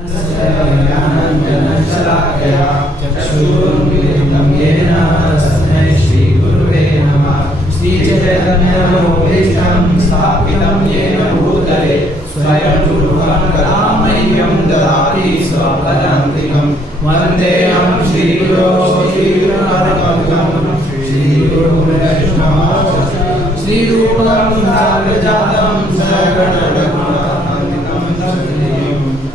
ज्ञानाञ्जनशलाकया चक्षुरुन्मिलितं येन तस्मै श्रीगुरुवे नमः। श्रीचैतन्यमनोभीष्टं स्थापितं येन भूतले स्वयं रूपं कलामह्यं ददाति स्वपदान्तिकं। वन्देऽहं श्रीगुरो श्रीगुरुनाथपादं श्रीगुरुवैष्णवं श्रीरूपं साग्रजातं सगणरघुनाथान्वितं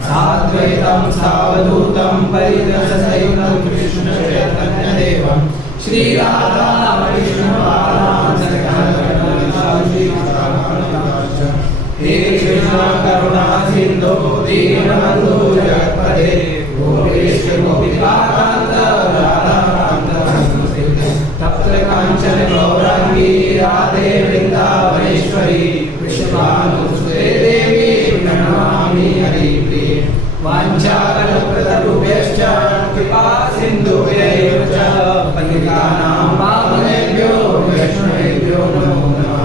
साद्वैतं सावधूतं परिरससहितं कृष्णचैतन्यदेवं श्रीराधा कृष्णपादान् हे कृष्ण करुणा सिन्धो दीनबन्धो जगत्पते गोपेश गोपिकान्त राधाकान्त तप्त काञ्चन गौराङ्गी राधे वृन्दावनेश्वरी वृषभानुसुते देवी प्रणमामि हरिप्रिये। वाञ्छाकल्पतरुभ्यश्च कृपा सिन्धुभ्यैव च पतितानां पावनेभ्यो वैष्णवेभ्यो नमो नमः।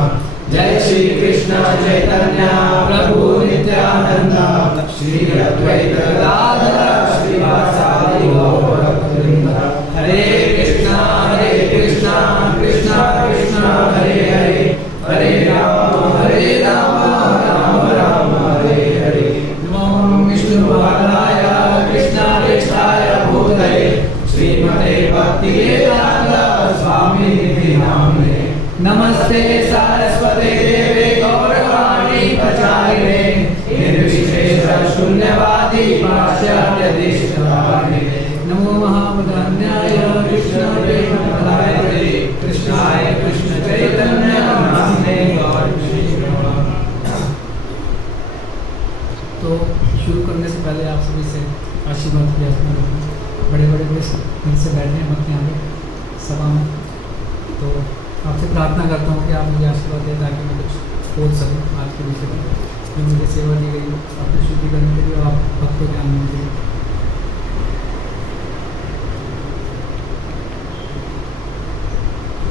जय श्री कृष्ण चैतन्य प्रभु नित्यानंद श्री अद्वैत गदाधर श्रीवासादि गौरभक्तवृंद। हरे कृष्णा कृष्णा कृष्णा हरे हरे हरे राम राम राम हरे हरे। नमो विष्णुपादाय कृष्णाय भूतले श्रीमते भक्तिवेदांत स्वामिनिधि नामिने। नमस्ते सरस्वते देवे गौरवाणी प्रचारिणे निर्विशेष शून्यवादी पाश्चात्य देशतारिणे। नमो महावदान्याय कृष्णाय कृष्णाय कृष्ण चैतन्य नामने गौर। तो शुरू करने से पहले आप सभी से आशीर्वाद की याचना करता हूँ। बड़े बड़े से बैठे हैं मत यहाँ पे सभा में, तो आपसे प्रार्थना करता हूँ कि आप मुझे आशीर्वाद दें ताकि मैं कुछ बोल सकूँ आज के विषय में जो मुझे सेवा दी गई अपनी शुद्धि करने के लिए और आप भक्तों के आनंद के लिए।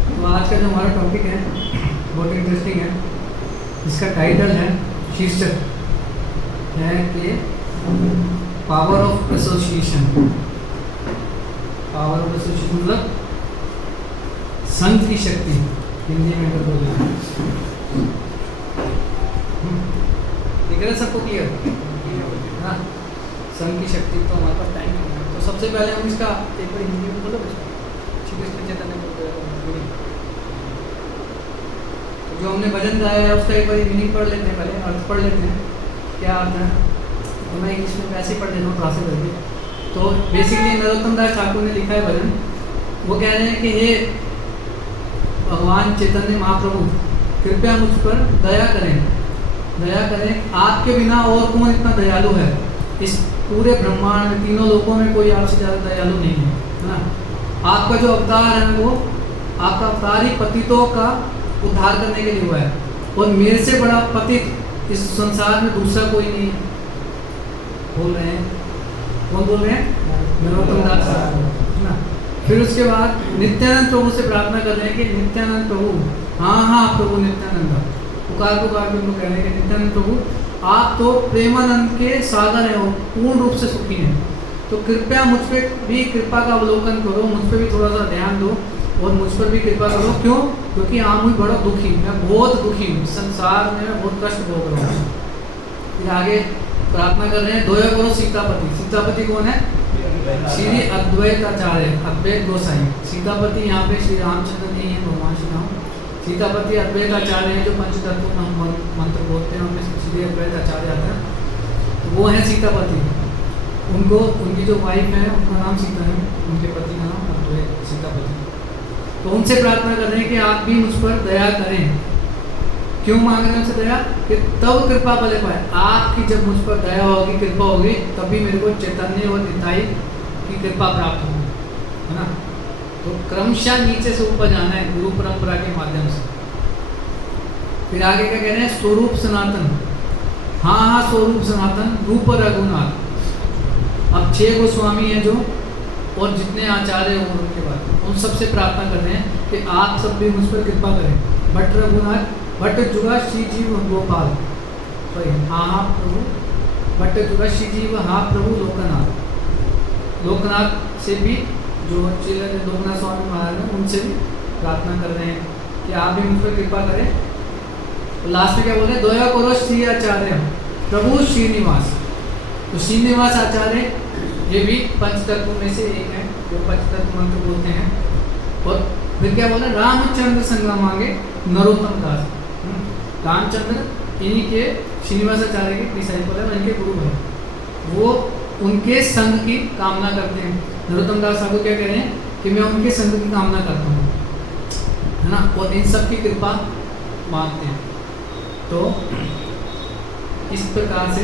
तो आज का जो हमारा टॉपिक है बहुत इंटरेस्टिंग है। इसका टाइटल है, शीर्षक है कि power of association. Power of association मतलब संघ की शक्ति, हिंदी में तो बोल रहे हैं। दिख रहा है सबको क्लियर? हाँ, संघ की शक्ति। तो हमारे पास टाइम नहीं है, तो सबसे पहले हम इसका एक बार हिंदी में बोलो श्री कृष्ण चैतन्य बोलते हैं। तो जो हमने भजन गाया है उसका एक बार मीनिंग पढ़ लेते हैं, पहले अर्थ पढ़ लेते हैं क्या अर्थ है। तो मैं इंग्लिश में वैसे ही पढ़ देता हूँ ट्रांसलेट करके। तो बेसिकली नरोत्तम दास ठाकुर ने लिखा है भजन, वो कह रहे हैं कि हे भगवान चैतन्य महाप्रभु कृपया मुझ पर दया करें, दया करें। आपके बिना और कौन इतना दयालु है? इस पूरे ब्रह्मांड में तीनों लोकों में कोई आपसे ज़्यादा दयालु नहीं है ना। आपका जो अवतार है वो, आपका अवतार ही पतितों का उद्धार करने के लिए हुआ है, और मेरे से बड़ा पतित इस संसार में दूसरा कोई नहीं है। बोल रहे हैं, कौन बोल रहे हैं? नरोत्तम दास ना। फिर उसके बाद नित्यानंद प्रभु से प्रार्थना कर रहे हैं कि नित्यानंद प्रभु, हाँ प्रभु नित्यानंद, पुकार के उनको कह रहे हैं कि नित्यानंद प्रभु आप तो प्रेमानंद के सागर हैं, पूर्ण रूप से सुखी हैं, तो कृपया मुझ पर भी कृपा का अवलोकन करो, मुझ पर भी थोड़ा सा ध्यान दो और मुझ पर भी कृपा करो। क्यों? क्योंकि आप मुझे बड़ा दुखी, मैं बहुत दुखी हूँ, संसार में मैं बहुत कष्ट भोग रहा हूँ। फिर आगे प्रार्थना कर रहे हैं, दया करो सीतापति। सीतापति कौन है? श्री अद्वैत आचार्य, अद्वैत गोसाई। सीतापति यहाँ पे श्री रामचंद्र जी हैं, भगवान श्री राम। सीतापति अद्वैत आचार्य हैं, जो पंचतत्व का हम मंत्र बोलते हैं उनमें श्री अद्वैत आचार्य आता है, तो वो हैं सीतापति। उनको, उनकी जो वाइफ है उनका नाम सीता है, उनके पति का नाम अद्वैत सीतापति। तो उनसे प्रार्थना कर रहे हैं कि आप भी मुझ पर दया करें। क्यों मांग रहे हैं उनसे दया? कि तब कृपा बले पाए, आपकी जब मुझ पर दया होगी, कृपा होगी, तभी मेरे को चैतन्य और निताई की कृपा प्राप्त होगी, है ना। तो क्रमशः नीचे से ऊपर जाना है गुरु परंपरा के माध्यम से। फिर आगे क्या कह रहे हैं? स्वरूप सनातन। हाँ स्वरूप सनातन, रूप रघुनाथ। अब 6 गोस्वामी हैं जो, और जितने आचार्य हो उनके बाद उन सबसे प्रार्थना कर रहे हैं कि आप सब भी मुझ पर कृपा करें। भट्ट रघुनाथ, भट्ट जुगा, श्री जीव गोपाल, सॉरी हाँ प्रभु बट तुलसी जी वहाँ प्रभु लोकनाथ से भी, जो चेले लोकनाथ स्वामी महाराज हैं उनसे भी प्रार्थना कर रहे हैं कि आप भी मुझ पर कृपा करें। तो लास्ट में क्या बोल रहे हैं, दया करो श्री आचार्य प्रभु श्रीनिवास। तो श्रीनिवास आचार्य ये भी पंचतत्व में से एक है जो पंचतत्व मंत्र बोलते हैं। और फिर क्या बोल रहे हैं, रामचंद्र संगम आगे नरोत्तम दास। रामचंद्र इन्हीं के श्रीनिवास आचार्य के डिसाइपल है, इनके गुरु हैं, वो उनके संग की कामना करते हैं। नरोत्तम दास ठाकुर क्या कह रहे हैं कि मैं उनके संग की कामना करता हूँ, है ना, और इन सब की कृपा मांगते हैं। तो इस प्रकार से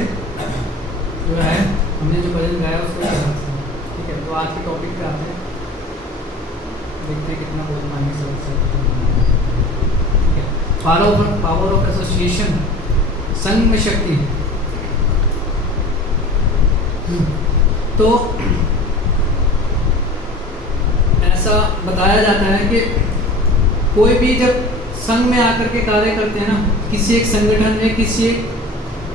जो है हमने जो भजन गाया उसको करा। ठीक है, तो आज के टॉपिक पे आते हैं, देखते हैं कितना बोल पाएंगे सब। ठीक है, पावर ऑफ एसोसिएशन, संग में शक्ति। तो ऐसा बताया जाता है कि कोई भी जब संघ में आकर के कार्य करते हैं ना, किसी एक संगठन में किसी एक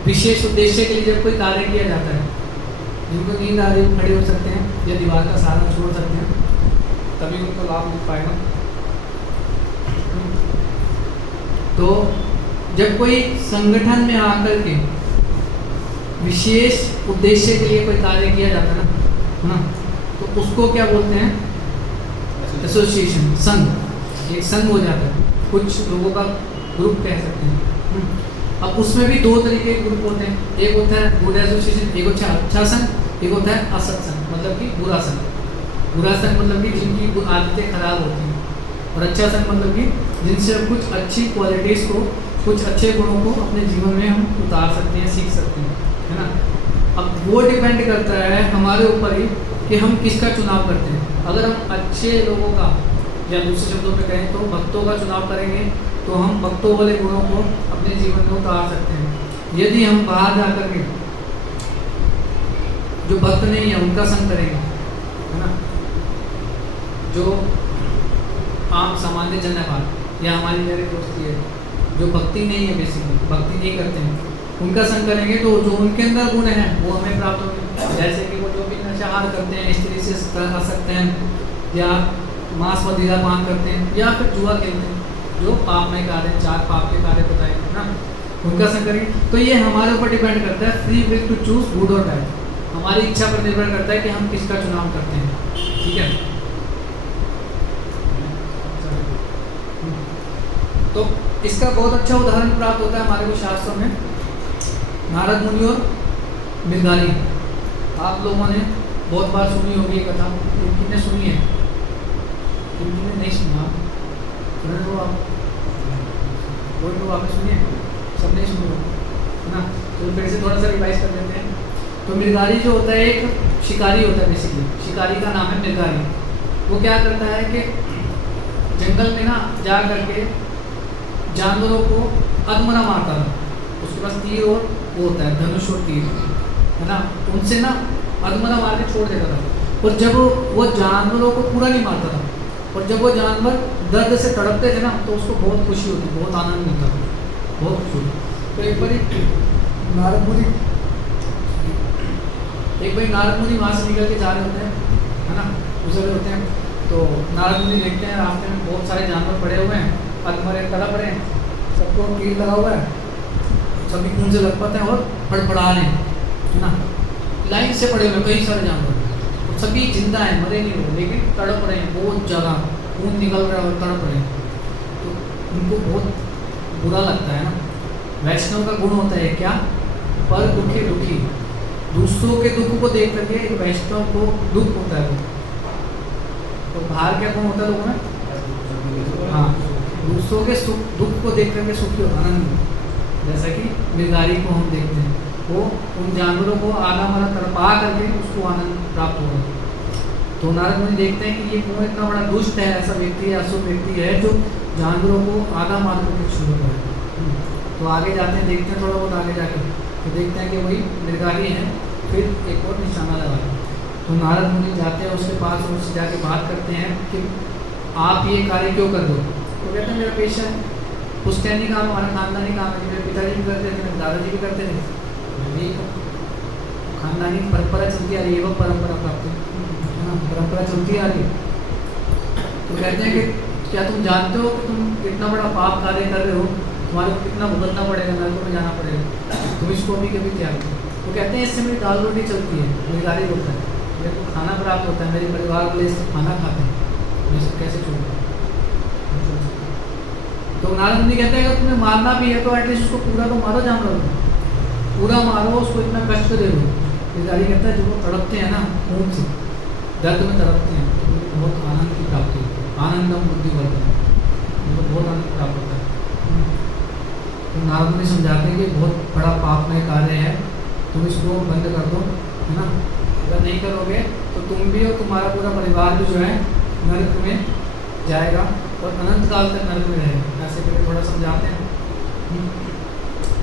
विशेष उद्देश्य के लिए जब कोई कार्य किया जाता है, जिनको नींद आ रही है खड़े हो सकते हैं या दीवार का सहारा छोड़ सकते हैं, तभी उनको लाभ मिल पाएगा। तो जब कोई संगठन में आकर के विशेष उद्देश्य के लिए कोई कार्य किया जाता है ना, तो उसको क्या बोलते हैं, एसोसिएशन, संघ। एक संघ हो जाता है, कुछ लोगों का ग्रुप कह सकते हैं। अब उसमें भी दो तरीके के ग्रुप होते हैं, एक होता है गुड एसोसिएशन, एक होता है अच्छा संघ, एक होता है असत संघ, मतलब कि बुरा संघ। बुरा संघ मतलब कि जिनकी आदतें खराब होती हैं, और अच्छा संघ मतलब कि जिनसे हम कुछ अच्छी क्वालिटीज़ को, कुछ अच्छे गुणों को अपने जीवन में हम उतार सकते हैं, सीख सकते हैं, है ना। अब वो डिपेंड करता है हमारे ऊपर ही कि हम किसका चुनाव करते हैं। अगर हम अच्छे लोगों का, या दूसरे शब्दों में कहें तो भक्तों का चुनाव करेंगे, तो हम भक्तों वाले गुणों को अपने जीवन में उतार सकते हैं। यदि हम बाहर जा कर के जो भक्त नहीं है उनका संग करेंगे, है ना, जो आम सामान्य जन है बात, या हमारी मेरे दोस्ती है, जो भक्ति नहीं है, बेसिकली भक्ति नहीं करते हैं, उनका संग करेंगे तो जो उनके अंदर गुण हैं वो हमें प्राप्त होंगे। जैसे कि वो जो भी नशाहार करते हैं, स्त्री से आ सकते हैं, या मांस मदिरा पान करते हैं, या फिर जुआ खेलते हैं, जो पाप में कार्य, 4 पाप के कार्य बताए हैं ना, उनका संग करेंगे। तो ये हमारे ऊपर डिपेंड करता है, free will to choose good और बैड, हमारी इच्छा पर निर्भर करता है कि हम किसका चुनाव करते हैं। ठीक है, तो इसका बहुत अच्छा उदाहरण प्राप्त होता है हमारे को शास्त्रों में, नारद मुनि और मृगारी। आप लोगों ने बहुत बार सुनी होगी ये कथा, कितने सुनी है, कितने नहीं सुना, सुने तो आप वही लोग आपने सुनिए, सब नहीं सुने, है ना। तो फिर से थोड़ा सा रिवाइज कर देते हैं। तो मृगारी जो होता है एक शिकारी होता है, बेसिकली शिकारी का नाम है मृगारी। वो क्या करता है कि जंगल में ना जा करके जानवरों को अधमरा मारता था, उसके पास तीर और वो होता है धनुष और तीर, है ना, उनसे ना अधमरा मार के छोड़ देता था। और जब वो जानवरों को पूरा नहीं मारता था, और जब वो जानवर दर्द से तड़पते थे ना, तो उसको बहुत खुशी होती, बहुत आनंद मिलता था, बहुत खुशी होती। तो एक बार नारद मुनि वहाँ से निकल के जा रहे होते हैं, है ना, गुजर रहे होते हैं। तो नारद मुनि देखते हैं रास्ते में बहुत सारे जानवर पड़े हुए हैं, अधमरे तड़प रहे हैं, सबको तीर लगा हुआ है, सभी खून से लथपथ हैं और फड़फड़ा रहे हैं, है ना, लाइन से पड़े हुए कई सारे जानवर, तो सभी जिंदा हैं, मरे नहीं हुए, लेकिन तड़प रहे हैं, बहुत ज़्यादा खून निकल रहा है और तड़प रहे हैं। तो उनको बहुत बुरा लगता है ना। वैष्णव का गुण होता है क्या, पर दुखी दुखी, दूसरों के दुख को देख करके एक वैष्णव को दुख होता है। तो बाहर क्या गुण होता है लोगों में, हाँ, दूसरों के सुख दुख को देख करके सुखी होता, आनंद। जैसा कि मृगारी को हम देखते हैं, वो उन जानवरों को आधा मारा तड़पा करके उसको आनंद प्राप्त हो रहा है। तो नारद मुनि देखते हैं कि ये कौन इतना बड़ा दुष्ट है, ऐसा व्यक्ति है, अशुभ व्यक्ति है जो जानवरों को आधा मार करके छोड़ रहा है। तो आगे जाते हैं, देखते हैं थोड़ा बहुत आगे जाके, तो देखते हैं कि वही मृगारी है, फिर एक और निशाना लगा। तो नारद मुनि जाते हैं उसके पास, उससे जाके बात करते हैं कि आप ये कार्य क्यों कर दो। तो कहते हैं मेरा पेशा है, पुश्तैनी काम, हमारा खानदानी काम है, मेरे पिताजी भी करते थे, मेरे दादाजी भी करते थे, मैं भी खानदानी परंपरा चलती आ रही है, वो परंपरा प्राप्ति है ना, परंपरा चलती आ रही है। तो कहते हैं कि क्या तुम जानते हो कि तुम इतना बड़ा पाप कार्य कर रहे हो, तुम्हारे को कितना भुगतना पड़ेगा, नरक में जाना पड़ेगा, तुम इसको अभी कभी त्याग दो। तो कहते हैं इससे मेरी दाल रोटी चलती है, मेरी गाड़ी होता है, मेरे को खाना प्राप्त होता है, मेरे परिवार वाले इससे खाना खाते हैं, मैं सब कैसे छोड़ूँ। तो नारद मुनि कहते हैं अगर तुम्हें मारना भी है तो एटलीस्ट उसको पूरा तो मारो, जानवर पूरा मारो, उसको इतना कष्ट दे दो। गिरधारी कहता है जो वो तड़पते हैं ना खून से, दर्द में तड़पते हैं, तो उनको बहुत आनंद की प्राप्ति होती है, आनंदम बुद्धि वर्धन, उनको बहुत आनंद प्राप्त होता है। तो नारद मुनि समझाते हैं कि बहुत बड़ा पापमय कार्य है, तुम इसको बंद कर दो, है ना। अगर नहीं करोगे तो तुम भी और तुम्हारा पूरा परिवार भी जो है नरक में जाएगा और अनंत काल तक नरक में रहेगा। ऐसे करके थोड़ा समझाते हैं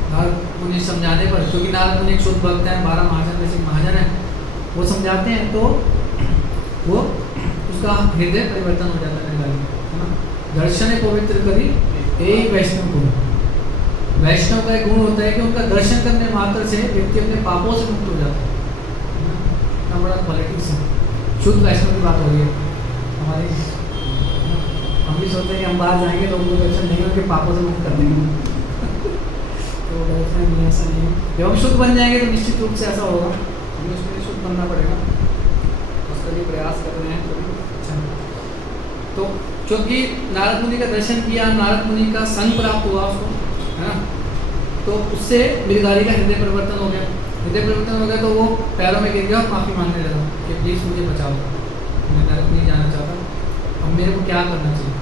नारद मुनि समझाने पर, क्योंकि नारद मुनि एक शुद्ध भक्त है, 12 महाजन में से महाजन है, वो समझाते हैं तो वो उसका हृदय परिवर्तन हो जाता है, है ना। दर्शन पवित्र करी यही वैष्णव गुण। वैष्णव का एक गुण होता है कि उनका दर्शन करने मात्र से व्यक्ति अपने पापों से मुक्त हो जाता है, इतना बड़ा क्वालिटी से। शुद्ध वैष्णव की बात हो रही है हमारी। हम भी सोचते हैं कि हम बाहर जाएंगे लोगों को दर्शन नहीं होंगे, पापों से मुक्त कर देंगे तो ऐसा नहीं, ऐसा नहीं है। जब हम शुद्ध बन जाएंगे तो निश्चित रूप से ऐसा होगा, हमें उसके लिए शुद्ध बनना पड़ेगा, उसके लिए प्रयास कर रहे हैं तो अच्छा। तो क्योंकि नारद मुनि का दर्शन किया, नारद मुनि का संग प्राप्त हुआ उसको, है ना, तो उससे गिरधारी का हृदय परिवर्तन हो गया। हृदय परिवर्तन हो गया तो वो पैरों में गिर गया और माफ़ी मांगने लगा कि प्लीज़ मुझे बचाओ, मैं नरक नहीं जाना चाहता, अब मेरे को क्या करना चाहिए।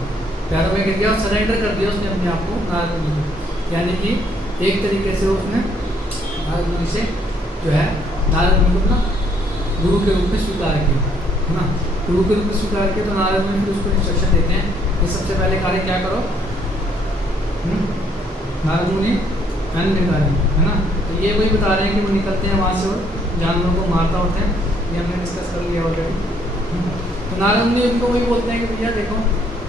पैरों में गिर गया और सरेंडर कर दिया उसने अपने आप को नारद मुनि को, यानी कि एक तरीके से उसने नारद मुनि से जो है नारद मुनि को ना गुरु के रूप में स्वीकार किया, है ना। गुरु के रूप में स्वीकार किया तो नारद मुनि फिर उसको इंस्ट्रक्शन देते हैं कि सबसे पहले कार्य क्या करो, नारद मुनि अन्न निकालें, है ना। तो ये वही बता रहे हैं कि वो निकलते हैं वहाँ से और जानवरों को मारता होते हैं, ये हमने डिस्कस कर लिया ऑलरेडी। तो नारद मुनि उनको वही बोलते हैं कि भैया देखो,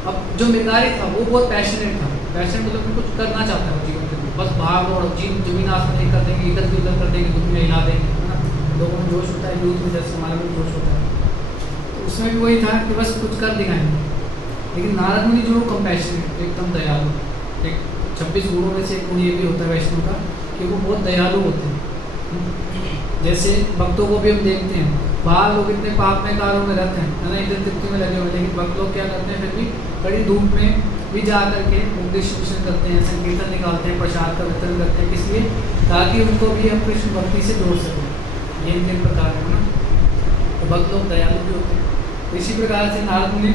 अब जो गिरधारी था वो बहुत पैशनेट था, पैशन मतलब कुछ करना चाहता है जीवन के लिए, बस भाग दौड़ जमीन आसमान नहीं कर देंगे, इधर की उधर कर देंगे, दुनिया हिला देंगे, है ना। लोगों में जोश होता है, यूथ में जैसे हमारा भी जोश होता है, तो उसमें भी वही था कि बस कुछ कर दिखाएंगे। लेकिन नारद मुनि जो कंपैशनेट, एकदम दयालु, एक 26 गुणों में से एक गुण ये भी होता है वैष्णव का कि वो बहुत दयालु होते हैं। जैसे भक्तों को भी हम देखते हैं, बाहर लोग इतने पाप में कार्यों में रहते हैं, है ना, इधर तृप्ति में लगे हुए, लेकिन भक्त लोग क्या करते हैं, फिर भी कड़ी धूप में भी जा करके डिस्ट्रीब्यूशन करते हैं, संकीर्तन निकालते हैं, प्रसाद का वितरण करते हैं, किस लिए, ताकि उनको भी हम कृष्ण भक्ति से जोड़ सकें। ये इनके प्रकार है ना, तो भक्त लोग दयालु भी होते हैं। तो इसी प्रकार से नारद मुनि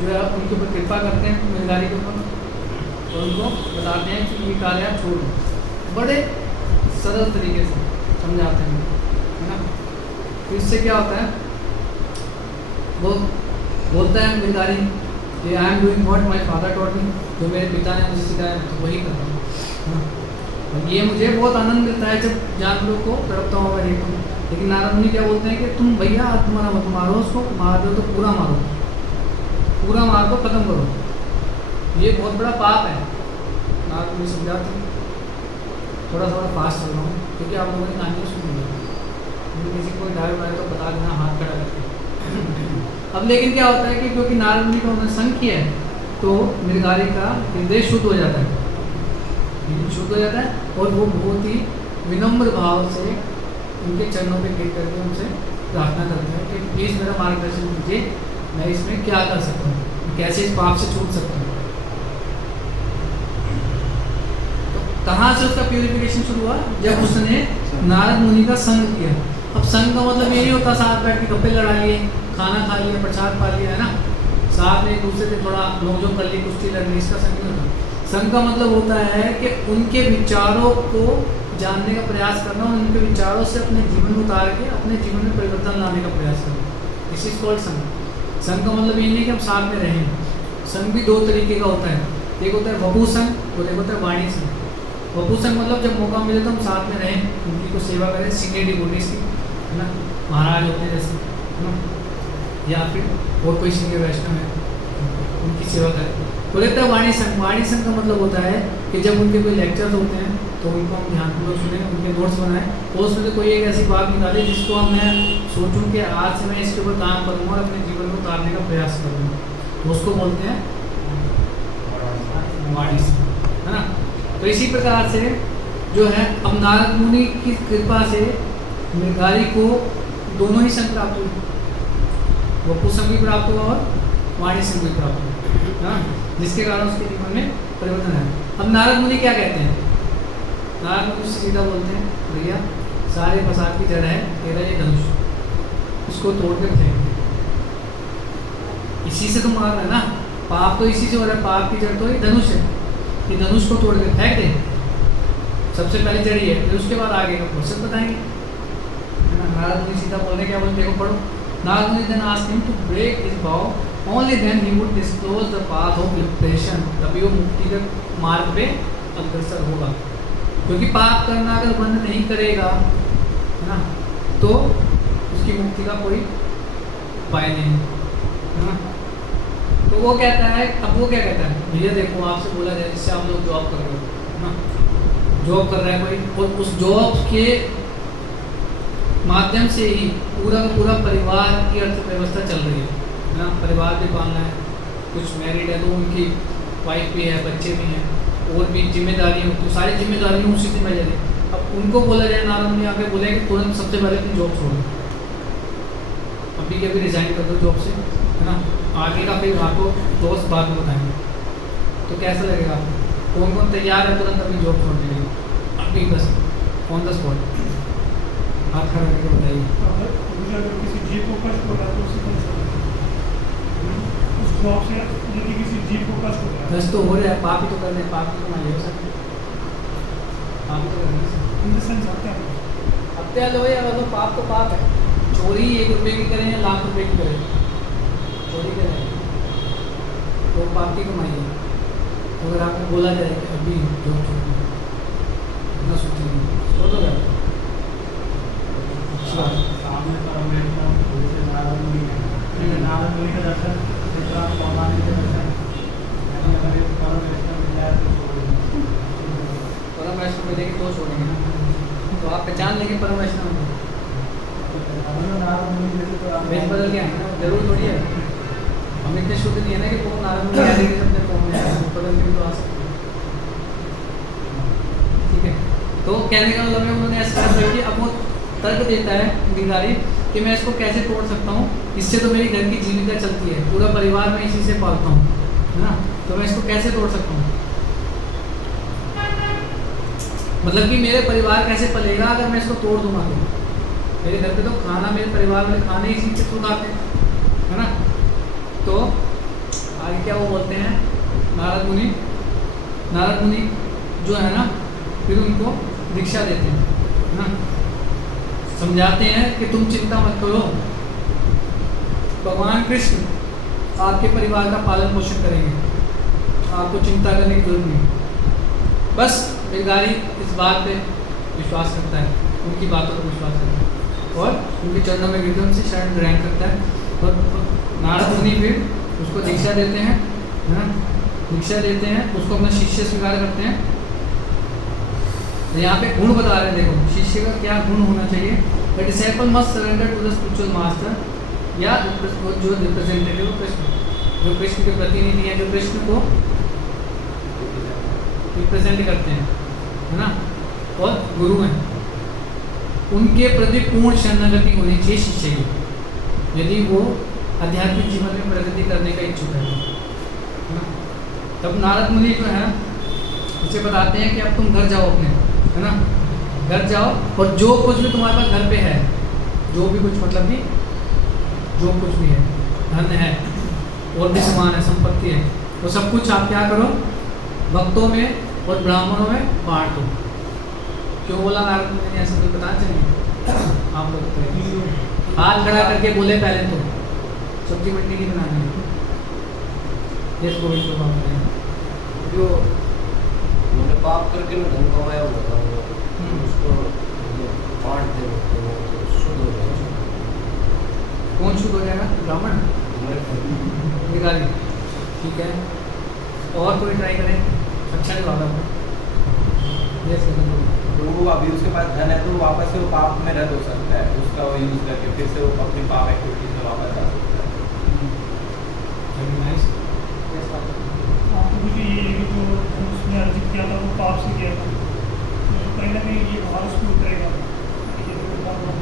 जो है उनके ऊपर कृपा करते हैं गिरधारी के ऊपर, और उनको बताते हैं कि ये कार्य आप छोड़ दो, बड़े सरल तरीके से समझाते हैं, है ना। तो इससे क्या होता है, वो बोलता है गिरधारी कि I am doing what my father taught me, जो मेरे पिता ने मुझे सिखाया तो वही कर रहा हूँ, और ये मुझे बहुत आनंद मिलता है जब जानवरों को तड़पता हुआ देखता हूँ। लेकिन नारद मुनि क्या बोलते हैं कि तुम भैया तुम्हारा मत मारो, उसको मार दो तो पूरा मारो, पूरा मार दो, खत्म करो, ये बहुत बड़ा पाप है। नारद मुनि समझाते हैं। थोड़ा फास्ट चल रहा हूँ क्योंकि आप लोगों ने कहानी सुनी है, किसी को डर वाले तो बता देना हाथ खड़ा करके। अब लेकिन क्या होता है कि क्योंकि नारद मुनि का उन्होंने संग किया है तो गिरधारी का हृदय शुद्ध हो जाता है, शुद्ध हो जाता है, और वो बहुत ही विनम्र भाव से उनके चरणों पे गिर करके उनसे प्रार्थना करते हैं कि प्लीज़ मेरा मार्गदर्शन कीजिए, मैं इसमें क्या कर सकता हूँ, कैसे इस पाप से छूट सकता हूँ। तो कहाँ से उसका प्यूरिफिकेशन शुरू हुआ, जब उसने नारद मुनि का संग किया। अब संग का मतलब ये नहीं होता साथ बैठ के गप्पे लड़ा लिए, खाना खा लिया, प्रसाद पा लिया, है ना, साथ में एक दूसरे से थोड़ा नोक-झोंक कर ली, कुश्ती लड़ ली, इसका संग नहीं होता। संग का मतलब होता है कि उनके विचारों को जानने का प्रयास करना और उनके विचारों से अपने जीवन में उतार के अपने जीवन में परिवर्तन लाने का प्रयास करना, दिस इज कॉल्ड संग। संग का मतलब ये नहीं कि हम साथ में रहें, संग भी दो तरीके का होता है, एक होता है वपु संग और एक होता है वाणी संग। वपु संग मतलब जब मौका मिले तो हम साथ में रहें, उनकी को सेवा करें, सीनियर डिवोटीज की, है ना, महाराज होते हैं जैसे, है ना, या फिर और कोई सीनियर वैष्णव है उनकी सेवा करें। तो रहता है वाणी संग। वाणी संग का मतलब होता है कि जब उनके कोई लेक्चर्स होते हैं तो उनको हम ध्यानपूर्वक सुने, उनके नोट्स बनाएं, तो उसमें से कोई एक ऐसी बात निकाले जिसको हम मैं सोचूं कि आज से मैं इसके ऊपर काम करूँगा और अपने जीवन में उतारने का प्रयास करूँगा, तो उसको बोलते हैं वाणी, है ना। तो इसी प्रकार से जो है अब नारद मुनि की कृपा से मृगारी को दोनों ही संग प्राप्त हुए, वपु संग भी प्राप्त हुआ और वाणी संग भी प्राप्त हुआ, है ना, जिसके कारण उसके जीवन में परिवर्तन है। अब नारद मुनि क्या कहते हैं, नारद मुनि सीधा बोलते हैं भैया सारे फसाद की जड़ है तेरा ये धनुष, इसको तोड़ के फेंक दे, इसी से तो मार है ना, पाप तो इसी से हो रहा है, पाप की जड़ तो ये धनुष है, ये धनुष को तोड़ के फेंक दे, सबसे पहले जड़ी है, फिर उसके बाद आगे का प्रोसेस बताएंगे, है ना। नारद मुनि सीधा बोलने क्या बोलते हैं, पढ़ो। नारद मुनि then asked him to break his vow, only then he would disclose the path of liberation, तभी वो मुक्ति के मार्ग पे अग्रसर होगा, क्योंकि पाप करना अगर बंद नहीं करेगा, है ना, तो उसकी मुक्ति का कोई उपाय नहीं है ना। तो वो कहता है, अब वो क्या कहता है, भैया देखो आपसे बोला जाए जिससे आप लोग जॉब कर रहे हो, है ना, जॉब कर रहा है कोई, और उस जॉब के माध्यम से ही पूरा का पूरा परिवार की अर्थव्यवस्था चल रही है ना, परिवार भी पालना है, कुछ मैरिड है तो उनकी वाइफ भी है, बच्चे भी हैं, और भी जिम्मेदारी, तो सारी जिम्मेदारी उसी से मिल जाती है। अब उनको बोला जाए, नारद मुनि आके बोले कि तुरंत सबसे पहले अपनी जॉब छोड़ो, अभी के अभी रिजाइन कर दो जॉब से, है ना, आगे का फिर आपको दोस्त बाद में बताएंगे, तो कैसा लगेगा आपको, कौन कौन तैयार है तुरंत अपनी जॉब छोड़ने के लिए, अभी बस ऑन द स्पॉट हाथ खड़ा करके बताइए। अगर किसी जीव को कष्ट हो रहा है तो उसे उस जॉब से यदि किसी जीव को कष्ट हो रहा है, कष्ट तो हो रहा है, पाप ही तो कर रहे हैं, पाप की कमाई हो सकती है, पाप ही तो कर रहे हैं, हत्या लो या मतलब पाप तो पाप है, चोरी 1 रुपये की करें या लाख रुपये की करें, चोरी करें तो पाप की कमाई है। तो अगर आपको बोला जाए कि अभी जो इतना सोचेंगे तो क्या सामने परमेश्वर जैसे नारद मुनि है, नारद मुनि का दर्शन भगवान के दर्शन, परमेश्वर मिल जाए तो परम वैष्णव मिलेंगे तो छोड़ेंगे ना, तो आप पहचान लेंगे परम वैष्णव में, नारद मुनि जैसे तो वेद बदल गया है ना, जरूर थोड़ी है, हम इतने शुद्ध नहीं है ना कि वो नारद मुनि आगे के अपने फॉर्म में आए, बदल के भी तो आ सकते हैं, ठीक है। तो कहने का मतलब है उन्होंने ऐसा कर कि अब वो तर्क देता है गिरधारी कि मैं इसको कैसे तोड़ सकता हूँ, इससे तो मेरी घर की जीविका चलती है, पूरा परिवार मैं इसी से पालता हूँ, है ना, तो मैं इसको कैसे तोड़ सकता हूँ, मतलब कि मेरे परिवार कैसे पलेगा अगर मैं इसको तोड़ दूंगा, तो मेरे घर पे तो खाना, मेरे परिवार वाले खाने इसी से तो खाते हैं, है ना। तो आगे क्या वो बोलते हैं नारद मुनि जो है ना, फिर उनको दीक्षा देते हैं, है ना, समझाते हैं कि तुम चिंता मत करो, भगवान कृष्ण आपके परिवार का पालन पोषण करेंगे, आपको चिंता करने की जरूरत नहीं। बस गिरधारी इस बात पे विश्वास करता है, उनकी बातों पर विश्वास करता है और उनके चरणों में गिरकर उनसे शरण ग्रहण करता है, और नारद मुनि फिर उसको दीक्षा देते हैं, है ना, दीक्षा देते हैं, उसको अपना शिष्य स्वीकार करते हैं। यहाँ पे गुण बता रहे हैं, देखो शिष्य का क्या गुण होना चाहिए, the disciple must surrender to the spiritual master, या जो रिप्रेजेंटेटिव कृष्ण, जो कृष्ण के प्रतिनिधि हैं, जो कृष्ण को रिप्रेजेंट करते हैं, है ना, और गुरु हैं, उनके प्रति पूर्ण शरणागति होनी चाहिए शिष्य की, यदि वो आध्यात्मिक जीवन में प्रगति करने का इच्छुक है ना। तब नारद मुनि जो है उसे बताते हैं कि अब तुम घर जाओ अपने, है ना, घर जाओ और जो कुछ भी तुम्हारे पास घर पे है, जो भी कुछ मतलब कि जो कुछ भी है, धन है और भी सामान है, संपत्ति है, वो सब कुछ आप क्या करो, भक्तों में और ब्राह्मणों में बांट दो। क्यों बोला नारद मुनि ने ऐसा, तो पता चलिए आप लोग हाथ खड़ा करके बोले पहले तो सब्जी मंडी नहीं बनानी है, देश गोविंद को बात करें जो मैंने पाप करके मैं धन कमाया हुआ था उसको बांट दे, शुद्ध हो जाएगा। कौन शुद्ध हो जाएगा, ब्राह्मण भिखारी, ठीक है। और कोई ट्राई करें, अच्छा जवाब है आपका। यस तो वो अभी उसके पास धन है तो वापस से वो पाप में रद्द हो सकता है, उसका वो यूज करके फिर से वो अपनी पाप एक्टिविटीज में वापस आ सकता है। Very nice. आपको मुझे ये है कि जो उसने अर्जित किया था वो पाप से किया था, तो कहीं ना कहीं ये भार उस पर उतरेगा। ये तो बहुत बड़ा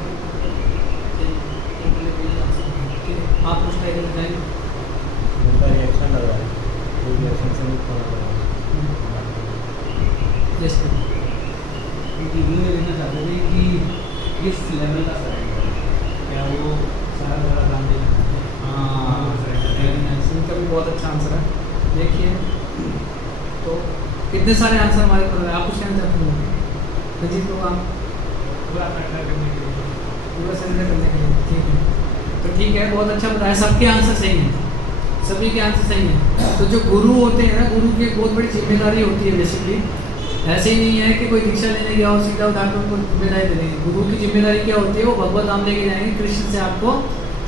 आप कुछ टाइटल बताएंगे? उनका रिएक्शन लग रहा है, कोई रिएक्शन से मुक्त होना पड़ेगा। यस ये लेना चाहते थे कि किस लेवल का सरेंडर, क्या वो सारा सारा दान देना चाहते हैं? हाँ, इनका भी बहुत अच्छा आंसर है। देखिए तो कितने सारे आंसर हमारे पर हैं, आप कुछ कहना चाहते हैं रंजीत को? आप पूरा सरेंडर करने के लिए, पूरा सरेंडर करने के लिए, ठीक है। तो ठीक है, बहुत अच्छा बताया, सबके आंसर सही हैं, सभी के आंसर सही हैं। तो जो गुरु होते हैं ना, गुरु की एक बहुत बड़ी जिम्मेदारी होती है बेसिकली। ऐसे ही नहीं है कि कोई दीक्षा लेने गया और सीधा उठाकर उनको जिम्मेदारी दे देंगे। गुरु की जिम्मेदारी क्या होती है? वो भगवत धाम लेके जाएंगे, कृष्ण से आपको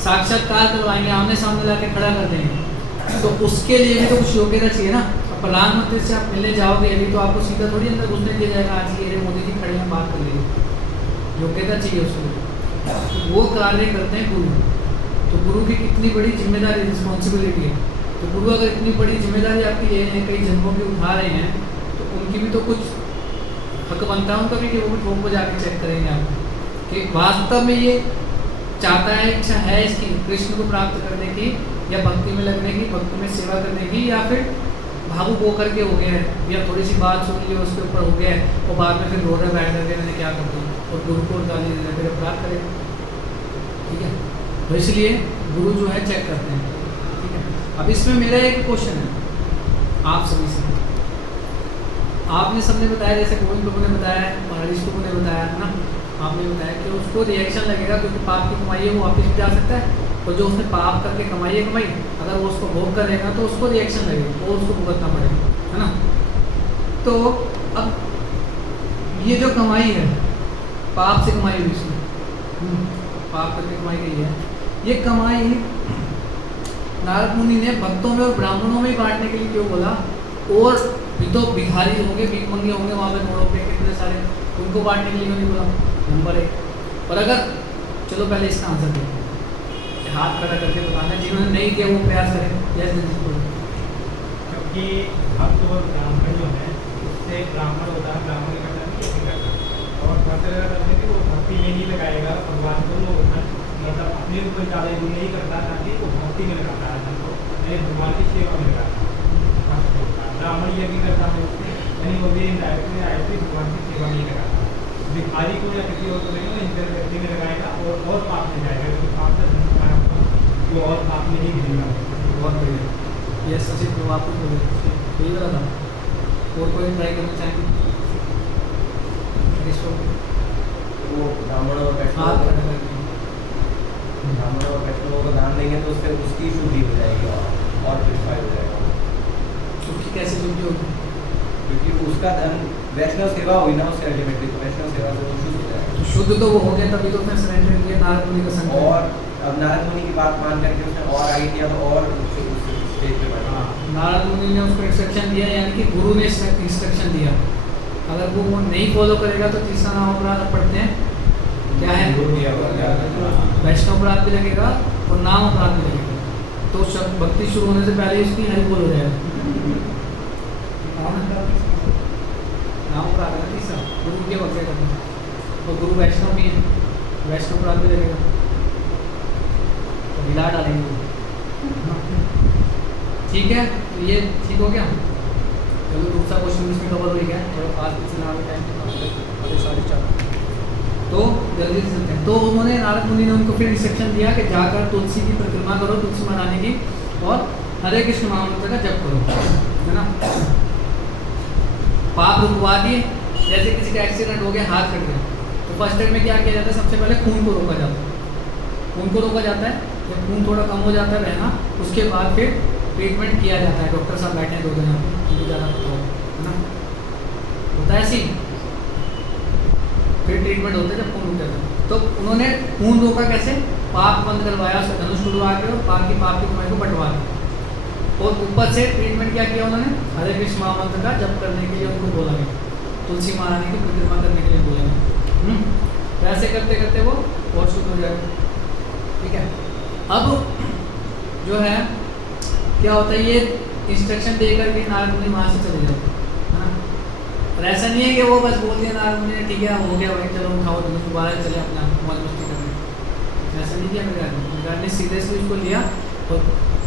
साक्षात्कार करवाएंगे, आमने सामने लाके खड़ा कर देंगे। तो उसके लिए भी तो कुछ योग्यता चाहिए ना। अब प्रधानमंत्री से आप मिलने जाओगे अभी तो आपको सीधा थोड़ी अंदर घुसने दिया जाएगा, आज ये मोदी जी खड़े हैं बात कर लेंगे, योग्यता चाहिए उसको। वो कार्य करते हैं गुरु। तो गुरु की कितनी बड़ी जिम्मेदारी, रिस्पॉन्सिबिलिटी है। तो गुरु अगर इतनी बड़ी जिम्मेदारी आपकी ले रहे हैं, कई जन्मों की उठा रहे हैं, तो उनकी भी तो कुछ हक बनता है उनका भी कि वो भी ठोक को जाके चेक करेंगे आपको कि वास्तव में ये चाहता है, इच्छा है इसकी कृष्ण को प्राप्त करने की, या भक्ति में लगने की, भक्ति में सेवा करने की, या फिर भावुक होकर के हो गया है, या थोड़ी सी बात सुन ली उसके ऊपर हो गया है और बाद में फिर रोड में बैठ करके मैंने क्या कर दिया और गुरु को गाली देना, फिर अपराध करेगा। ठीक है, तो इसलिए गुरु जो है चेक करते हैं। ठीक है, अब इसमें मेरा एक क्वेश्चन है आप सभी से। आपने सबने बताया, जैसे गोविंद प्रभु ने बताया है और हरीश प्रभु ने बताया है ना, आपने बताया कि उसको रिएक्शन लगेगा क्योंकि पाप की कमाई है वो वापस भी जा सकता है, और जो उसने पाप करके कमाई है कमाई, अगर वो उसको भोग करेगा तो उसको रिएक्शन लगेगा, वो उसको भुगतना पड़ेगा, है ना। तो अब ये जो कमाई है पाप से कमाई हुई, इसमें पाप करके कमाई गई है, ये कमाई नारद मुनि ने भक्तों में और ब्राह्मणों में बांटने के लिए क्यों बोला? और भी तो भिखारी होंगे, भीख मंगे होंगे वहाँ पे मोड़ों पे कितने सारे, उनको बांटने के लिए क्यों नहीं बोला? नंबर 1। पर अगर चलो पहले इसका आंसर दें, हाथ खड़ा करके बताना, जिन्होंने नहीं किया वो प्रयास करें। जैसे क्योंकि भक्त और ब्राह्मण जो है, उससे ब्राह्मण होता है, ब्राह्मण करता है कैसे करता है, और भक्त करने की वो भक्ति में नहीं लगाएगा, भगवान को वो मतलब अपने ऊपर ज़्यादा यूज नहीं करता, ताकि वो भक्ति में लगाता है धन को, नहीं भगवान की सेवा में लगाता है। ब्राह्मण ये भी करता है, यानी वो भी डायरेक्टली भगवान की सेवा में लगाता है। भिखारी को या किसी और को नहीं, वो इंटर व्यक्ति में लगाएगा और पाप में जाएगा, तो पाप से धन कमाया होगा वो और पाप में नहीं गिरेगा। बहुत बढ़िया। यस सचिन, तो आप कुछ बोले यही वाला था, और कोई ट्राई करना चाहेंगे? वो ब्राह्मण और वैष्णव ब्राह्मण और वैष्णवों को दान देंगे तो उससे उसकी शुद्धि हो जाएगी और प्यूरिफाई हो जाएगा। उसकी कैसे शुद्धि होगी? क्योंकि उसका धन वैष्णव सेवा हुई ना उससे अल्टीमेटली, तो वैष्णव सेवा से वो शुद्ध हो जाएगा। तो शुद्ध तो वो हो गया, तभी तो उसने सरेंडर किया नारद मुनि का संग। और अब नारद मुनि की बात मान करके उसने और आगे किया तो और उस स्टेज पे बढ़ा। नारद मुनि ने उसको इंस्ट्रक्शन दिया, यानी कि गुरु ने इंस्ट्रक्शन दिया। अगर वो नहीं फॉलो करेगा तो तीसरा नाम अपराध पढ़ते हैं, क्या है? वैष्णव अपराध भी लगेगा और नाम अपराध भी लगेगा। तो भक्ति शुरू होने से पहले उसकी हेल्प हो जाएगा। नाम अपराध है तीसरा, गुरु के वक्त करना, और गुरु वैष्णव भी है, वैष्णव अपराध भी लगेगा, तो हिला डालेंगे। ठीक है, ये ठीक हो गया। चलो दूसरा क्वेश्चन इसमें कवर हो गया, थोड़ा फास्ट भी चला टाइम 4:30। तो जल्दी से चलते हैं। तो उन्होंने नारद मुनि ने उनको फिर इंस्ट्रक्शन दिया कि जाकर तुलसी की परिक्रमा करो, तुलसी मनाने की, और हरे कृष्ण महामंत्र का जप करो, है ना। पाप रुकवा दिए, जैसे किसी का एक्सीडेंट हो गया, हाथ कट गया, तो फर्स्ट एड में क्या किया जाता है? सबसे पहले खून को रोका जाता है। खून को रोका जाता है, जब खून थोड़ा कम हो जाता है बहना, उसके बाद फिर ट्रीटमेंट किया जाता है। डॉक्टर साहब बैठे हैं 2 दिन, उनको ज़्यादा पता है ना, होता है ऐसी, फिर ट्रीटमेंट होता है जब खून रुक जाता है। तो उन्होंने खून रोका कैसे? पाप बंद करवाया, उसका धनुष टुटवा के और बाकी पाप की कमाई को बंटवा दिया, और ऊपर से ट्रीटमेंट क्या किया उन्होंने? हरे कृष्ण महामंत्र का जप करने के लिए उनको बोला गया। तुलसी महारानी की परिक्रमा करने के लिए बोलेंगे। तो ऐसे करते करते वो और शुद्ध हो जाएगा। ठीक है, अब जो है क्या होता है, ये इंस्ट्रक्शन देकर के नारद मुनि वहाँ से चले जाते हैं, है ना। और ऐसा नहीं है कि वो बस बोल दिया नारद मुनि ने, ठीक है हो गया भाई चलो उठाओ दोबारा चले अपना मौज मस्ती करने। ऐसा नहीं किया मेरे ने सीरियसली उसको लिया और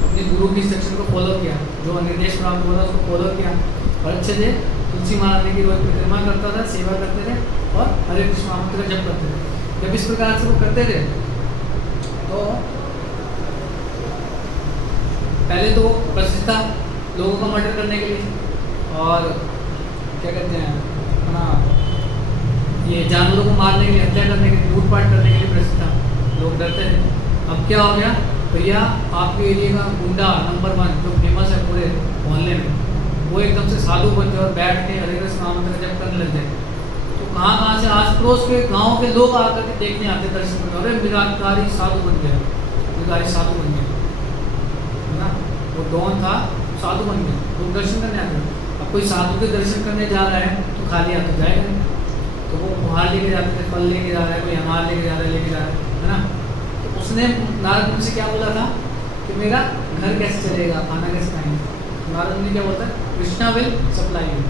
अपने गुरु की इंस्ट्रक्शन को फॉलो किया, जो निर्देश प्राप्त हुआ था उसको फॉलो किया और अच्छे से तुलसी महारानी की रोज परिक्रमा करता था, सेवा करते थे और हरे कृष्ण महामंत्र का जप करते थे। जब इस प्रकार से वो करते थे तो पहले तो प्रसिद्ध था लोगों का मर्डर करने के लिए और क्या कहते हैं अपना ये जानवरों को मारने के लिए, हत्या करने के लिए, लूटपाट करने के लिए प्रसिद्ध था, लोग डरते थे। अब क्या हो गया भैया, आपके एरिया का गुंडा नंबर 1 जो फेमस है पूरे मोहल्ले में, वो एकदम से साधु बन जाए और बैठ के हरे कृष्ण महामंत्र जप करने लग जाए। तो कहाँ से आस पड़ोस के गाँव के लोग आकर के देखने आते, दर्शन करते, अरे मृगाकारी साधु बन गया, मृगारी साधु बन गया, है ना। वो डॉन था साधु बन गया, लोग दर्शन करने आते हैं। अब कोई साधु के दर्शन करने जा रहा है तो खाली हाथ तो जाएगा नहीं, तो वो उपहार लेके जाते थे, फल लेके जा रहा है, कोई अनार लेके जा रहा है ना। तो उसने नारद मुनि से क्या बोला था कि मेरा घर कैसे चलेगा, खाना कैसे खाएंगे। नारद मुनि क्या बोलता है, Krishna will supply you,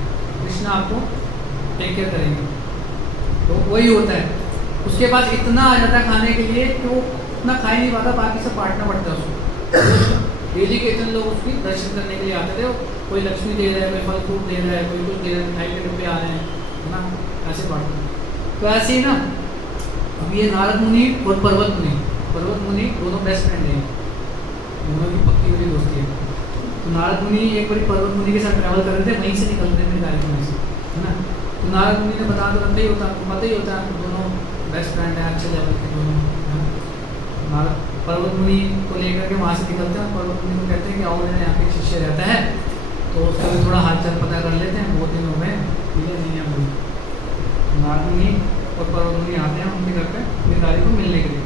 Krishna आपको टेक केयर करेंगे। तो वही होता है, उसके पास इतना आ जाता है खाने के लिए कि वो इतना खा ही नहीं पाता, बाकी सब बांटना पड़ता है उसको। डेली के इतने लोग उसकी दर्शन करने के लिए आते थे, कोई लक्ष्मी दे रहा है, कोई फल फ्रूट दे रहा है, कोई कुछ दे रहा है, मिठाई के डिब्बे आ रहे हैं, है ना, ऐसे बांटते हैं। तो ऐसे ही ना अब ये नारद मुनि और पर्वत मुनि दोनों बेस्ट फ्रेंड हैं, दोनों की पक्की हुई दोस्ती है। तो नारद मुनि एक बार पर्वत मुनि के साथ ट्रैवल कर रहे थे, वहीं से निकलते थे कार्यक्रम से, है ना। तो नारद मुनि ने बता तो रखा ही होता, पता ही होता है दोनों बेस्ट फ्रेंड हैं, अच्छे लेवल के दोनों, है ना। नारद पर्वत मुनि को लेकर के वहाँ से निकलते हैं, पर्वत मुनि को कहते हैं कि आओ मेरा यहाँ पे शिष्य रहता है, तो उसका भी थोड़ा हाल चाल पता कर लेते हैं, बहुत दिन हो गए मिले नहीं हम लोग। नारद मुनि और पर्वत मुनि आते हैं उनके घर पे गिरधारी को मिलने के लिए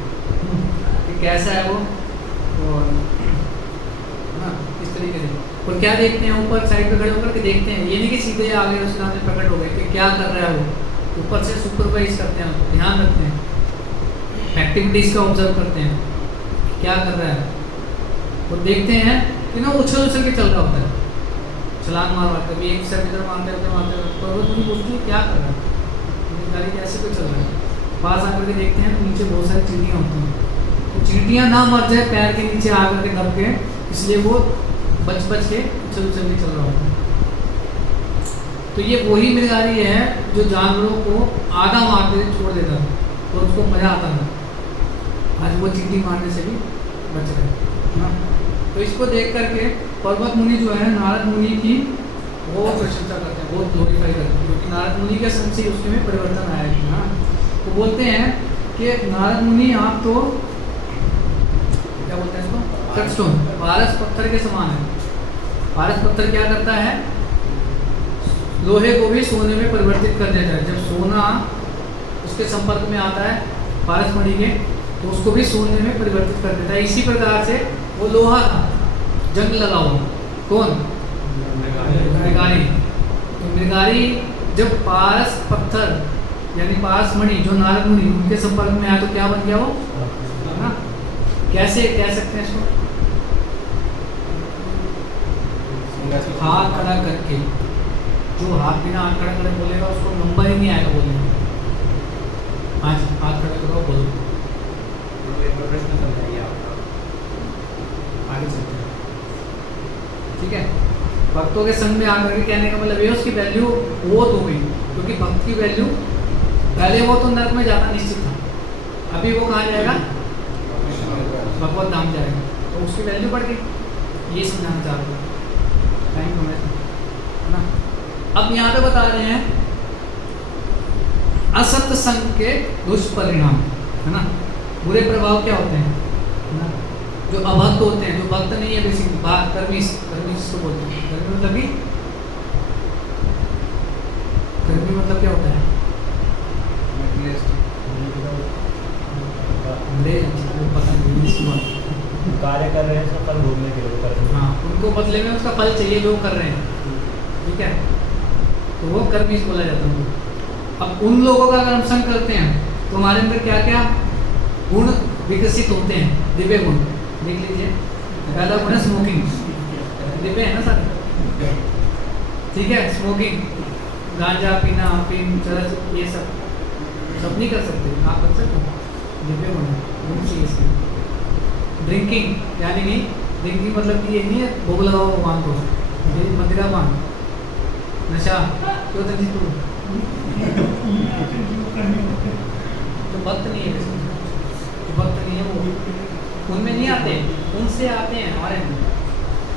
कि कैसा है वो, और हाँ इस तरीके से। और क्या देखते हैं, ऊपर साइड पे खड़े होकर के देखते हैं, ये नहीं कि सीधे आ गए उसके सामने प्रकट हो गए कि क्या कर रहा है वो, ऊपर से सुपरवाइज करते हैं, उसको ध्यान रखते हैं, एक्टिविटीज़ का ऑब्जर्व करते हैं क्या कर रहा है। और देखते हैं कि ना उछल उछल के चल रहा होता है, छलांग मार मारते, कभी एक से इधर मारते होते पर्वत मुनि पूछती है क्या कर रहा है, गाड़ी कैसे कोई चल रहा है। पास आकर के देखते हैं तो नीचे बहुत सारी चींटियाँ होती हैं, तो चींटियाँ ना मर जाए पैर के नीचे आकर के दब के, इसलिए वो बच के उछल उछल के चल रहा होता है। तो ये वही मृगारी है जो जानवरों को आधा मारते छोड़ देता था और उसको मजा आता था, आज वो चींटी मारने से भी बच गए। तो इसको देख करके पर्वत मुनि जो है नारद मुनि की बहुत प्रशंसा करते हैं, बहुत ग्लोरीफाई करते हैं, क्योंकि नारद मुनि के संग से उसके में परिवर्तन आया है ना। तो बोलते हैं कि नारद मुनि आप तो क्या बोलते हैं इसको, कटस्टोन, पारस पत्थर के समान है। पारस पत्थर क्या करता है, लोहे को भी सोने में परिवर्तित कर देता है। जब सोना उसके संपर्क में आता है पारस मणि के, तो उसको भी सोने में परिवर्तित कर देता है। इसी प्रकार से वो लोहा था, जंग लगा हुआ, कौन, मृगारी। तो मृगारी जब पारस पत्थर यानी पारस मणि जो नारद मुनि उनके संपर्क में आया तो क्या बन गया वो, है ना। कैसे कह सकते हैं इसको, हाथ खड़ा करके, जो हाथ बिना हाथ खड़ा करे बोलेगा उसको नंबर ही नहीं आएगा बोलने। हाँ जी, हाथ खड़ा करो बोलो, प्रश्न समझाइए आपका, आगे चलते हैं। ठीक है, भक्तों के संग में आकर के कहने का मतलब ये उसकी वैल्यू वो हो गई, क्योंकि भक्त की वैल्यू पहले वो तो नरक में जाना निश्चित था, अभी वो कहाँ जाएगा, भगवत धाम जाएगा, तो उसकी वैल्यू बढ़ गई, ये समझाना चाहते हैं। थैंक यू, है ना। अब यहाँ पे बता रहे हैं असत संग के दुष्परिणाम, है ना, बुरे प्रभाव क्या होते हैं, है ना। जो अभक्त होते हैं, जो भक्त नहीं है, बेसिकली कर्मी जिसको बोलते हैं। कर्मी मतलब भी, कर्मी मतलब क्या होता है, कार्य कर रहे हैं तो फल भोगने के लिए कर रहे हैं। हाँ, उनको बदले में उसका फल चाहिए जो कर रहे हैं, ठीक है। तो वो कर्मीज बोला जाता है उनको। अब उन लोगों का अगर हम संग करते हैं तो हमारे अंदर क्या क्या गुण विकसित होते हैं, दिव्य गुण। देख लीजिए, पहला गुण है स्मोकिंग, दिव्य है ना सारे, ठीक है। स्मोकिंग, गांजा पीना, अफीम, चरस, ये सब नहीं कर सकते, आप कर सकते हो, दिव्य गुण है, गुण चाहिए इसके। ड्रिंकिंग, यानी नहीं ड्रिंकिंग मतलब कि ये नहीं है भोग लगाओ भगवान को, ये मदिरा पान, नशा, क्यों तंजी तू तो भक्त नहीं है, तो भक्त नहीं है वो, उनमें नहीं आते, उनसे आते हैं हमारे में।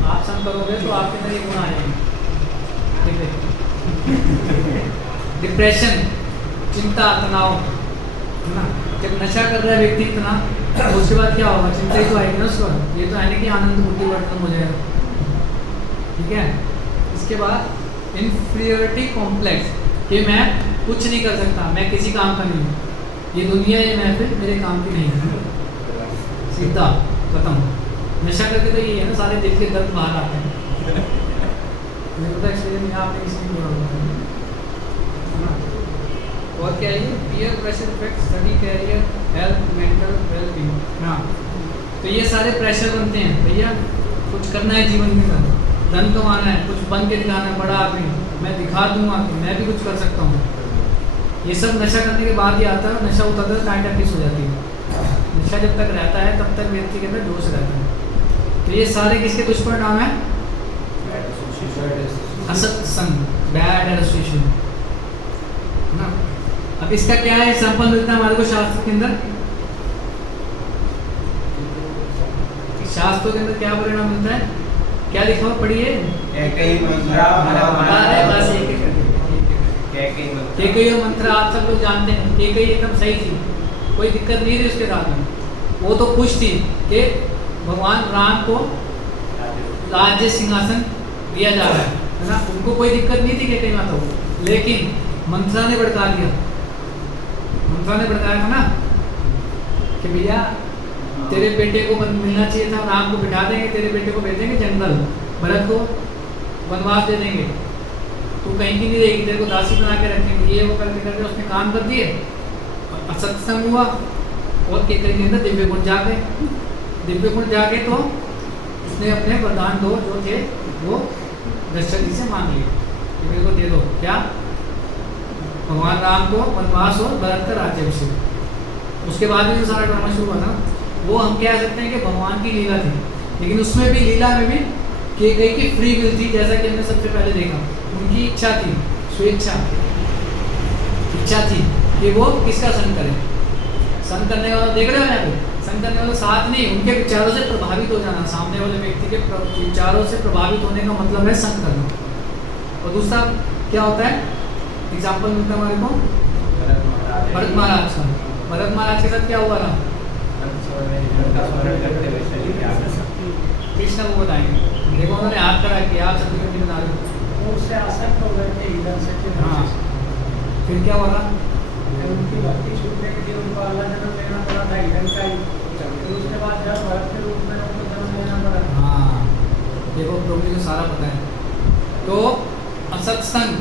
आप संग करोगे तो आपके अंदर ये गुण आ जाएंगे, ठीक है। डिप्रेशन, चिंता, तनाव, है ना। जब नशा कर रहा है व्यक्ति इतना, तो उसके बाद क्या होगा, चिंता ही तो आएगी ना उसको, ये तो है नहीं कि आनंद बुद्धि वर्तन हो जाएगा, ठीक है। इसके बाद इन्फीरियरिटी कॉम्प्लेक्स, कि मैं कुछ नहीं कर सकता, मैं किसी काम का नहीं हूँ, ये दुनिया ये महफिल मेरे काम की नहीं है, सीधा खत्म। नशा करके तो ये है ना, सारे दिल के दर्द बाहर आते हैं, मेरे को तो एक्सपीरियंस यहाँ आपने किसी भी बोला। और क्या है, peer pressure effect, study, career, health, mental wellbeing. हाँ, तो ये सारे प्रेशर बनते हैं भैया, कुछ करना है जीवन में, धन कमाना है, कुछ बन के दिखाना है, बड़ा आदमी मैं दिखा दूंगा कि मैं भी कुछ कर सकता हूँ। ये सब नशा करने के बाद ही आता है, नशा उतर कर कांटा पीस हो जाती है। नशा जब तक रहता है तब तक व्यक्ति के अंदर जोश रहता है। तो ये सारे किसके दुष्परिणाम है, असत्संग, बैड एसोसिएशन, है ना। अब इसका क्या है एग्जाम्पल मिलता है हमारे को शास्त्र के अंदर, शास्त्रों के अंदर क्या परिणाम मिलता है, क्या लिखा हुआ पढ़िए। केकई मंत्र आप सब लोग जानते हैं, केकई एकदम सही थी, कोई दिक्कत नहीं थी उसके साथ में, वो तो खुश थी कि भगवान राम को राज्य सिंहासन दिया जा रहा है ना, उनको कोई दिक्कत नहीं थी केकई माता को। लेकिन मंत्रा ने भड़का दिया, मंत्रा ने भड़काया था ना कि भैया तेरे बेटे को मिलना चाहिए था, राम को बिठा देंगे, तेरे बेटे को भेजेंगे जंगल, भरत को वनवास दे देंगे, तू कहीं की नहीं रहेगी, तेरे को दासी बना के रखेंगे, ये वो करके करके उसने काम कर दिए, असत्संग हुआ और केकई के अंदर दिव्य गुण जागे, दिव्य गुण जागे तो उसने अपने वरदान दो जो थे वो दशरथ जी से मांग लिए कि मेरे को दे दो, क्या, भगवान राम को वनवास और भरत का राज्याभिषेक। उसके बाद भी जो सारा ड्रामा शुरू हुआ था, वो हम कह सकते हैं कि भगवान की लीला थी, लेकिन उसमें भी लीला में भी केकई की फ्री विल थी, जैसा कि हमने सबसे पहले देखा, उनकी इच्छा थी, स्वेच्छा इच्छा थी कि वो किसका संग करें। संग करने वाला देख रहे हो यहाँ पे, संग करने वाला साथ नहीं, उनके विचारों से प्रभावित हो जाना, सामने वाले व्यक्ति के विचारों से प्रभावित होने का मतलब है संग करना। और दूसरा क्या होता है, एग्जाम्पल मिलता है हमारे को भरत महाराज का। भरत महाराज के साथ क्या हुआ था, कृष्ण को बताएंगे, देखो उन्होंने हाथ खड़ा किया, आप सभी को बता रहे उससे आसक्त हो गए थे हिरण से। हाँ, फिर क्या हुआ, उनकी भक्ति छूटने के लिए उनको अल्लाह जन्म लेना पड़ा था हिरण का ही, फिर उसके बाद जब भरत के रूप में उनको जन्म लेना पड़ा। हाँ, देखो प्रभु को सारा पता है। तो असत्संग,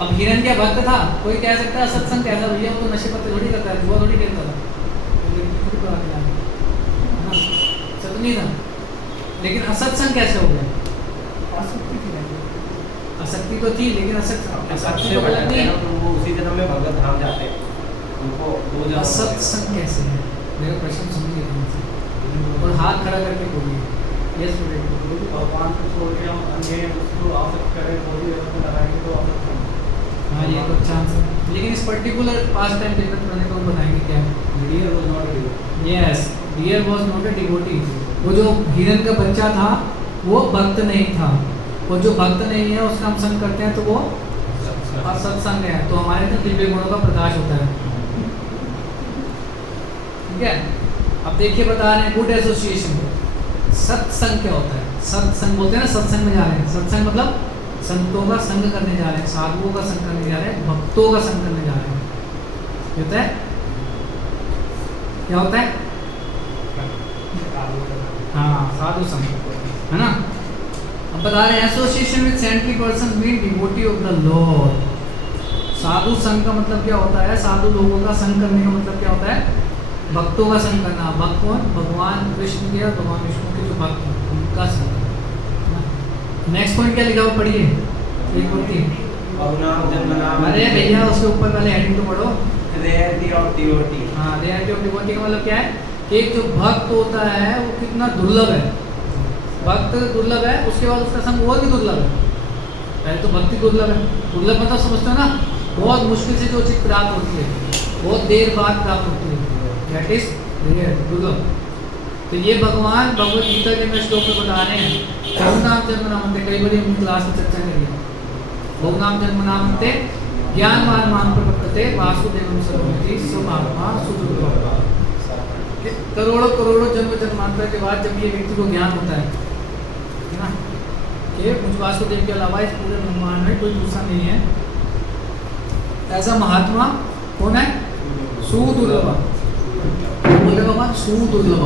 अब हिरण क्या भक्त था, कोई कह सकता है असत्संग कैसा भैया, वो तो नशे पत्ते थोड़ी करता है, जुआ थोड़ी खेलता था, सत नहीं था, लेकिन असत्संग कैसे हो गया, आसक्ति तो थी लेकिन असत्संग तो गलत नहीं है, वो उसी जन्म में भगवत धाम जाते हैं, उनको दो जन्म। असत्संग कैसे है, मेरा प्रश्न सुनिए और हाथ खड़ा करके बोलिए। यस भगवान को छोड़ के हम अन्य उसको आसक्त करें, वो भी व्यवस्था लगाएंगे तो आसक्त। हाँ, ये तो चांस है, लेकिन इस पर्टिकुलर पास टाइम डिफरेंट करने को हम बताएंगे क्या है। Deer was not a devotee. Yes, deer was not a devotee. वो जो हिरण का बच्चा था वो भक्त नहीं था, और जो भक्त नहीं है उसका हम संग करते हैं तो वो असत्संग है, तो हमारे अंदर दिव्य गुणों का प्रकाश होता है, ठीक है। अब देखिए बता रहे हैं गुड एसोसिएशन, सत्संग क्या होता है, सत्संग बोलते हैं ना, सत्संग में जा रहे हैं, सत्संग मतलब संतों का संग करने जा रहे हैं, साधुओं का संग करने जा रहे हैं, भक्तों का संग करने जा रहे हैं, होता है क्या होता है, हाँ, साधु संग, है ना। अब बता रहे हैं association with saintly person mean devotee of the lord, साधु संग का मतलब क्या होता है? साधु लोगों का संग करने का मतलब क्या होता है? भक्तों का संग करना। भक्त कौन? भगवान कृष्ण के और भगवान विष्णु के जो भक्त हैं उनका संग करना। नेक्स्ट पॉइंट क्या लिखा हुआ पढ़िए, एक पंक्ति। अवनाम जन्मनाम। अरे भैया उसके ऊपर पहले हेडिंग तो पढ़ो। Rarity of devotee. हाँ, रेयरिटी ऑफ डिवोटी का मतलब क्या है? एक जो भक्त होता है वो कितना दुर्लभ है। भक्त दुर्लभ है, उसके बाद उसका संग और भी दुर्लभ है। पहले तो भक्ति दुर्लभ है। दुर्लभ मतलब समझते हो ना, बहुत मुश्किल से जो चीज़ प्राप्त होती है, बहुत देर बाद प्राप्त होती है, दैट इज दुर्लभ। तो ये भगवान भगवद गीता के में श्लोक में बता रहे हैं, बहुनाम जन्मनामन्ते, कई बार हमने क्लास में चर्चा करी है। बहुनाम जन्मनामन्ते ज्ञानवान मां प्रपद्यते वासुदेवं सर्वमिति स महात्मा सुदुर्लभः। करोड़ों करोड़ों जन्म जन्मांतर के बाद जब ये व्यक्ति को ज्ञान होता है ना, कि मुझ वासुदेव के अलावा इस पूरे ब्रह्मांड में कोई दूसरा नहीं है, ऐसा महात्मा कौन है? सुदुर्लभ। बोले भगवान सुदुर्लभ,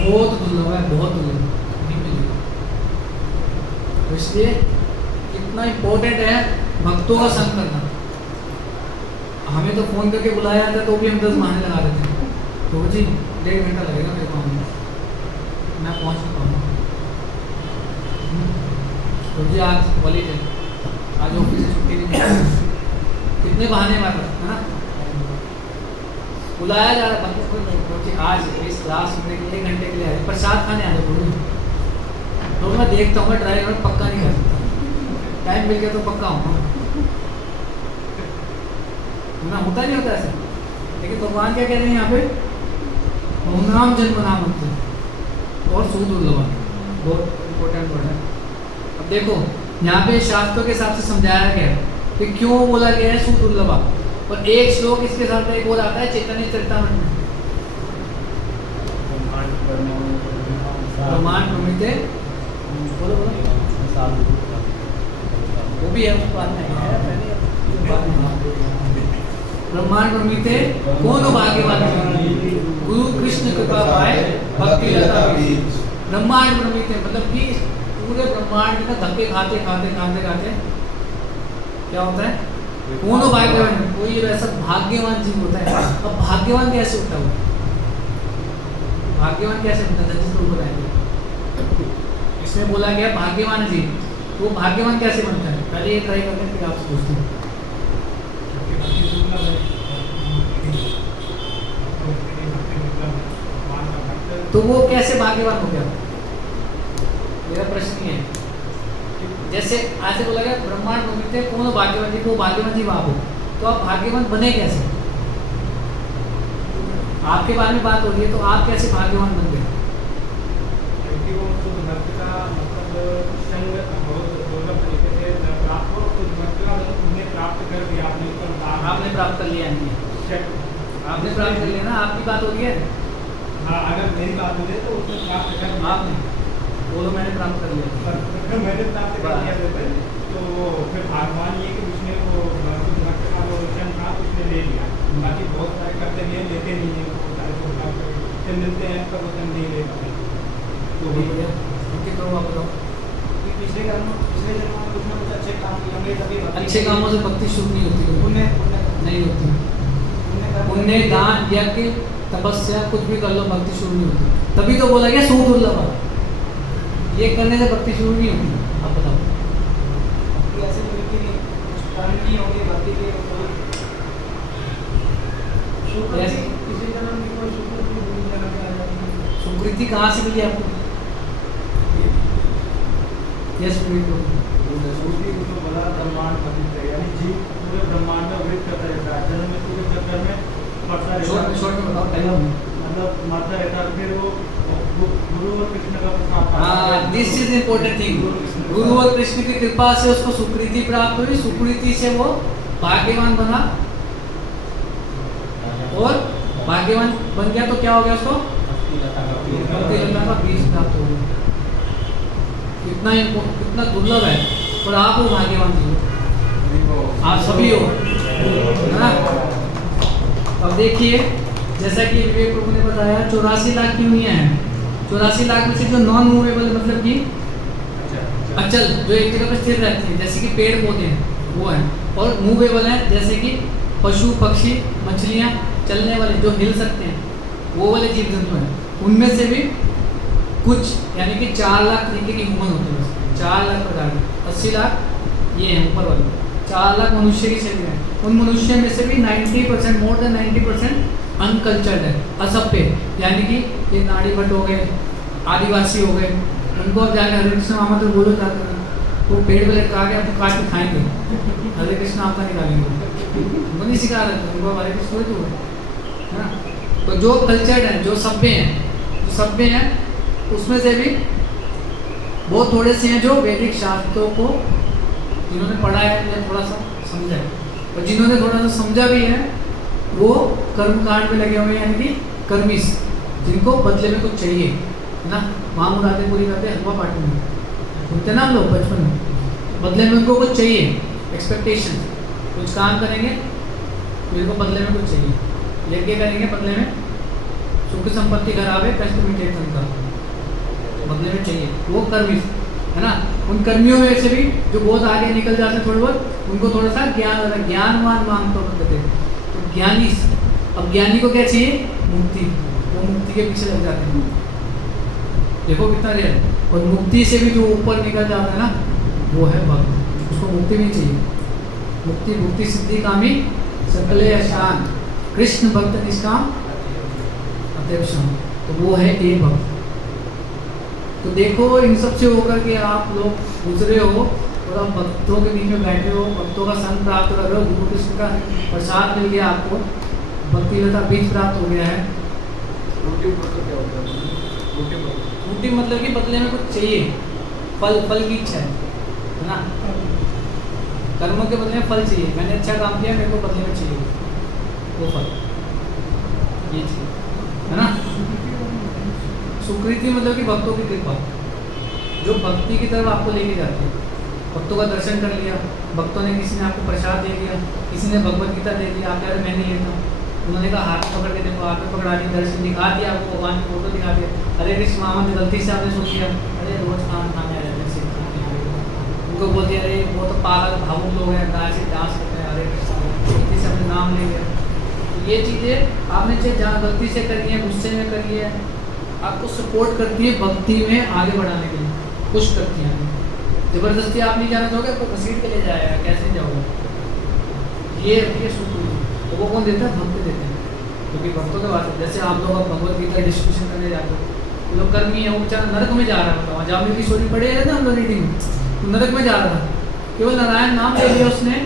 बहुत दुर्लभ है, बहुत दुर्लभ, नहीं मिलेगा। तो इसलिए कितना इम्पोर्टेंट है भक्तों का संग करना। हमें तो फोन करके बुलाया जाता है तो भी हम 10 बहाने लगा देते हैं, तो जी 1.5 घंटा लगेगा मेरे को आने, मैं पहुँच नहीं पाऊँगा। तो जी आज कॉलेज है, आज ऑफिस से छुट्टी नहीं मिली, कितने बहाने हमारे पास है ना। बुलाया जा रहा है आज इस क्लास सुनने के लिए 1 घंटे के लिए आए, प्रसाद खाने आने बोलो। तो मैं देखता हूँ, मैं ट्राई कर पक्का नहीं कर सकता, टाइम मिल गया तो पक्का हूँ ना, होता नहीं होता ऐसा। लेकिन भगवान क्या कह रहे हैं यहाँ पे? बहुनाम जन्मनामन्ते और सुदुर्लभः, बहुत इम्पोर्टेंट वर्ड है। अब देखो यहाँ पे शास्त्रों के हिसाब से समझाया गया कि क्यों बोला गया है सुदुर्लभः, और एक श्लोक इसके साथ एक और आता है चैतन्य चरितामृत में, ब्रह्मांड प्रमिते, बोलो बोलो, वो भी है बाद में, ब्रह्मांड प्रमिते कौन भाग्यवान, गुरु कृष्ण कृपा पाए भक्ति लता बीज। ब्रह्मांड प्रमिते मतलब कि पूरे ब्रह्मांड का धक्के खाते खाते खाते खाते क्या होता है? कौन भाग्यवान, कोई ऐसा भाग्यवान जीव होता है। अब भाग्यवान कैसे होता है? भाग्यवान कैसे बनता था जिसको बताएंगे। इसमें बोला गया भाग्यवान जीव, तो भाग्यवान कैसे बनता है? पहले ये ट्राई करते हैं फिर आपसे पूछते हैं। तो वो कैसे भाग्यवान हो गया? मेरा प्रश्न ये है, जैसे आज से बोला गया ब्रह्मांड प्रमिते कौन भाग्यवान जी, को भाग्यवान जी आप हो, तो आप भाग्यवान बने कैसे? आपके बारे में बात हो रही है, तो आप कैसे भाग्यवान बन गए? क्योंकि वो शुद्ध भक्त का मतलब संग बहुत दुर्लभ तरीके से प्राप्त हो, शुद्ध भक्त का उन्हें प्राप्त कर दिया आपने प्राप्त कर लिया नहीं, आपने प्राप्त कर लिया ना, आपकी बात हो रही है। हाँ, अगर मेरी बात हो जाए तो उसने प्राप्त कर लिया। आपने बोलो मैंने प्राप्त कर लिया, मैंने प्राप्त कर लिया तो फिर भगवान ये कि उसने वो शुद्ध भक्त का वो वचन था उसने ले लिया। बाकी बहुत सारे करते हैं लेते नहीं है, बहुत सारे लोग प्राप्त से मिलते हैं पर वचन नहीं ले पाते। तो भी बढ़िया, उनके तो आप बताओ। पिछले जन्म में उसने कुछ अच्छे काम किए होंगे तभी अच्छे कामों से भक्ति शुरू नहीं होती, पुण्य नहीं होती। पुण्य दान यज्ञ तपस्या कुछ भी कर लो, भक्ति शुरू नहीं होती। तभी तो बोला गया सुदुर्लभ, ये करने से भक्ति शुरू नहीं होती। आप बताओ। ऐसे कर्म नहीं होंगे भक्ति के, सुकृति कहाँ से मिली आपको? यस ब्रह्मांड यानी जीव पूरे ब्रह्मांड में वृत्त करता रहता है, जन्म मृत्यु के चक्कर में पड़ता रहता है। शॉर्ट में बताओ पहला मतलब मरता रहता है, फिर वो गुरु और कृष्ण का प्रसाद। हाँ, दिस इज इम्पोर्टेंट थिंग। गुरु और कृष्ण की कृपा से उसको सुकृति प्राप्त हुई, सुकृति से वो भाग्यवान बना, और भाग्यवान बन गया तो क्या हो गया उसको? भक्ति लता का बीज प्राप्त हो गया। कितना दुर्लभ है, और आप वो भाग्यवान जी हो, आप सभी हो, है ना। अब देखिए जैसा कि विवेक प्रभु ने बताया 84 लाख की हुई हैं, 84 लाख में से जो नॉन मूवेबल मतलब कि अचल, जो एक जगह पर स्थिर रहती है, जैसे कि पेड़ पौधे हैं, वो हैं। और मूवेबल हैं, जैसे कि पशु पक्षी मछलियाँ, चलने वाले जो हिल सकते हैं, वो वाले जीव जंतु हैं। उनमें से भी कुछ यानी कि 4 लाख तरीके की ह्यूमन होते हैं, 4 लाख प्रकार के, 80 लाख ये हैं ऊपर वाले, 4 लाख मनुष्य के शरीर हैं। उन मनुष्य में से भी 90%, मोर देन 90% अनकल्चर्ड है, असभ्य, यानी कि ये नाड़ी भट्ट हो गए, आदिवासी हो गए, उनको अब जाके हरे कृष्ण महामंत्र बोलो क्या करें, वो पेड़ पे लटका के आपको काट के खाएंगे, हरे कृष्ण आपका निकालेंगे, उनको नहीं सिखा रहे, उनको हरे कृष्ण तो है ना। तो जो कल्चर्ड है, जो सभ्य हैं, उसमें से भी बहुत थोड़े से हैं जो वैदिक शास्त्रों को जिन्होंने पढ़ा है या थोड़ा सा समझा है, और जिन्होंने थोड़ा सा समझा भी है वो कर्मकांड में लगे हुए हैं, यानी कि कर्मिस, जिनको बदले में कुछ चाहिए, है ना। माँ मुरादें पूरी करते हैं हलवा पार्टी में, सुनते ना हम लोग बचपन में, बदले में उनको कुछ चाहिए, एक्सपेक्टेशन, कुछ काम करेंगे तो इनको बदले में कुछ चाहिए, यज्ञ करेंगे बदले में सुख संपत्ति घर आवे, कष्ट मिटे तन का, बदले में चाहिए, वो कर्मिस है ना। उन कर्मियों में से भी जो बहुत आगे निकल जाते हैं थोड़े बहुत, उनको थोड़ा सा ज्ञानवान मांगते होते हैं, तो ज्ञानी, अब ज्ञानी को क्या चाहिए, मुक्ति, वो मुक्ति के पीछे लग जाते हैं, देखो कितना रेयर। और मुक्ति से भी जो ऊपर निकल जाता है ना, वो है भक्त, उसको मुक्ति नहीं चाहिए, मुक्ति मुक्ति सिद्धि कामी सकले शान, कृष्ण भक्त निष्काम अतएव शाम, तो वो है एक भक्त। तो देखो इन सब से होकर के आप लोग गुजरे हो और आप भक्तों के बीच में बैठे हो, भक्तों का संग प्राप्त कर रहे हो, गुरु कृष्ण का प्रसाद मिल गया आपको, भक्ति लता बीज प्राप्त हो गया है। रोटी मतलब क्या होता है? मुक्ति मतलब कि बदले में कुछ चाहिए, फल की इच्छा है ना, कर्मों के बदले में फल चाहिए, मैंने अच्छा काम किया, मेरे को बदले में चाहिए वो फल, ये चाहिए, है ना। सुकृति मतलब कि भक्तों की कृपा, जो भक्ति की तरफ आपको लेके जाती है, भक्तों का दर्शन कर लिया, भक्तों ने, किसी ने आपको प्रसाद दे दिया, किसी ने भगवत गीता दे दिया, आप यार मैं नहीं लेता, उन्होंने कहा हाथ पकड़ के देखो, हाथ में पकड़ा दी, दर्शन दिखा दिया आपको, भगवान की फोटो दिखा दिया, हरे कृष्ण महामंत्र गलती से आपने सुन लिया, अरे रोज काम खाने आ जाते हैं, उनको बोल दिया अरे वो तो पागल भावुक लोग हैं, गाय से डांस करते हैं, हरे कृष्ण गलती से अपने नाम ले लिया। ये चीज़ें आपने चाहे जहाँ गलती से करी है, गुस्से में करी है, आपको सपोर्ट करती है भक्ति में आगे बढ़ाने के लिए, पुश करती हैं। जबरदस्ती आप नहीं जाना चाहोगे, आपको घसीट के ले जाएगा, कैसे जाओगे, ये रखिए सुकृति, तो वो कौन देता है, भक्त देते हैं, क्योंकि भक्तों के बात है। जैसे आप लोग अब भगवत गीता डिस्कशन करने जाते हो, तो लोग कर्मी है, वो बेचारा नरक में जा रहा है, बताओ, जहाँ की स्टोरी पढ़े है ना हम लोग रीडिंग में, तो नरक में जा रहा था, केवल नारायण नाम ले लिया उसने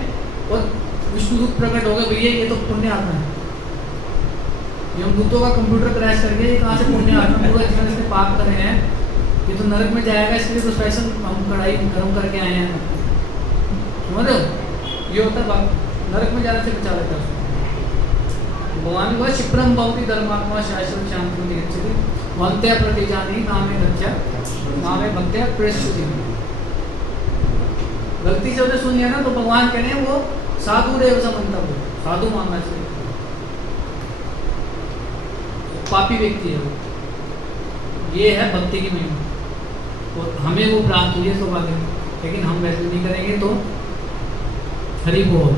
और विष्णुदूत प्रकट हो गए, भैया ये तो पुण्य आत्मा है, यमदूतों का कंप्यूटर क्रैश कर गया, ये कहाँ से पुण्य आत्मा, पूरा जीवन इसने पाप करे हैं, ये तो नरक में जाएगा, इसलिए तो स्पेशल हम कढ़ाई गर्म करके आए हैं, समझ रहे हो, ये होता है बात, नरक में जाने से बचा लेता है भगवान को। क्षिप्रम भवति धर्मात्मा शाश्वत शांति गच्छति वन्त्य प्रतिजानी नामे गच्छा नामे भक्त्या प्रेष्यति। गलती से उन्हें सुन लिया ना, तो भगवान कह रहे हैं वो साधु देव सा मंतव्य, साधु मानना चाहिए, पापी व्यक्ति है वो, ये है भक्ति की महिमा, और हमें वो प्राप्त हुई है सौभाग्य, लेकिन हम वैसे नहीं करेंगे तो हरि बोल,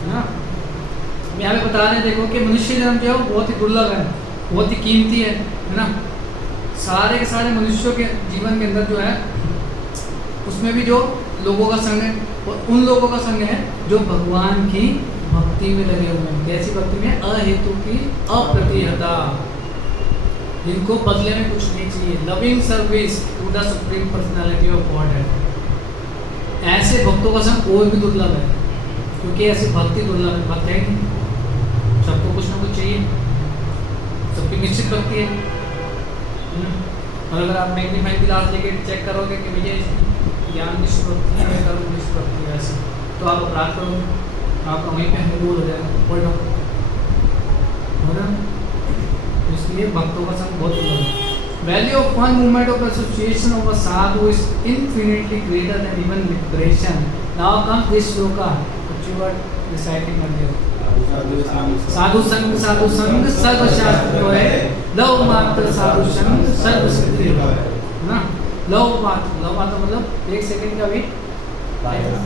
है ना। हम यहाँ पे बता रहे हैं, देखो कि मनुष्य जन्म जो है वो बहुत ही दुर्लभ है, बहुत ही कीमती है ना। सारे के सारे मनुष्यों के जीवन के अंदर जो है, उसमें भी जो लोगों का संग है, और उन लोगों का संग है जो भगवान की भक्ति में लगे हुए हैं। कैसी भक्ति में? अहेतु की अप्रतिहता, जिनको बदले में कुछ नहीं चाहिए, loving service to the supreme personality of God है। ऐसे भक्तों का संग कोई भी दुर्लभ है, क्योंकि ऐसी भक्ति दुर्लभ है, भक्त है नहीं, सबको कुछ ना कुछ चाहिए, सबकी निश्चित भक्ति है। और अगर आप मैग्नीफाइंग ग्लास लेके चेक करोगे कि भैया ज्ञान निश्चित भक्ति है, कर्म निश्चित भक्ति है, ऐसे तो आप अपराध करोगे, आपका वहीं पे हंगोल हो जाएगा, पढ़ रहा, इसलिए भक्तों का संग बहुत दुर्लभ है। Value of one moment of association of a sadhu is infinitely greater than even liberation. Now comes this shloka which you were reciting earlier. साधु संग सर्व शास्त्र है, लव मात्र साधु संग सर्व सिद्धि है ना। लव मात्र मतलब 1 सेकंड का भी 11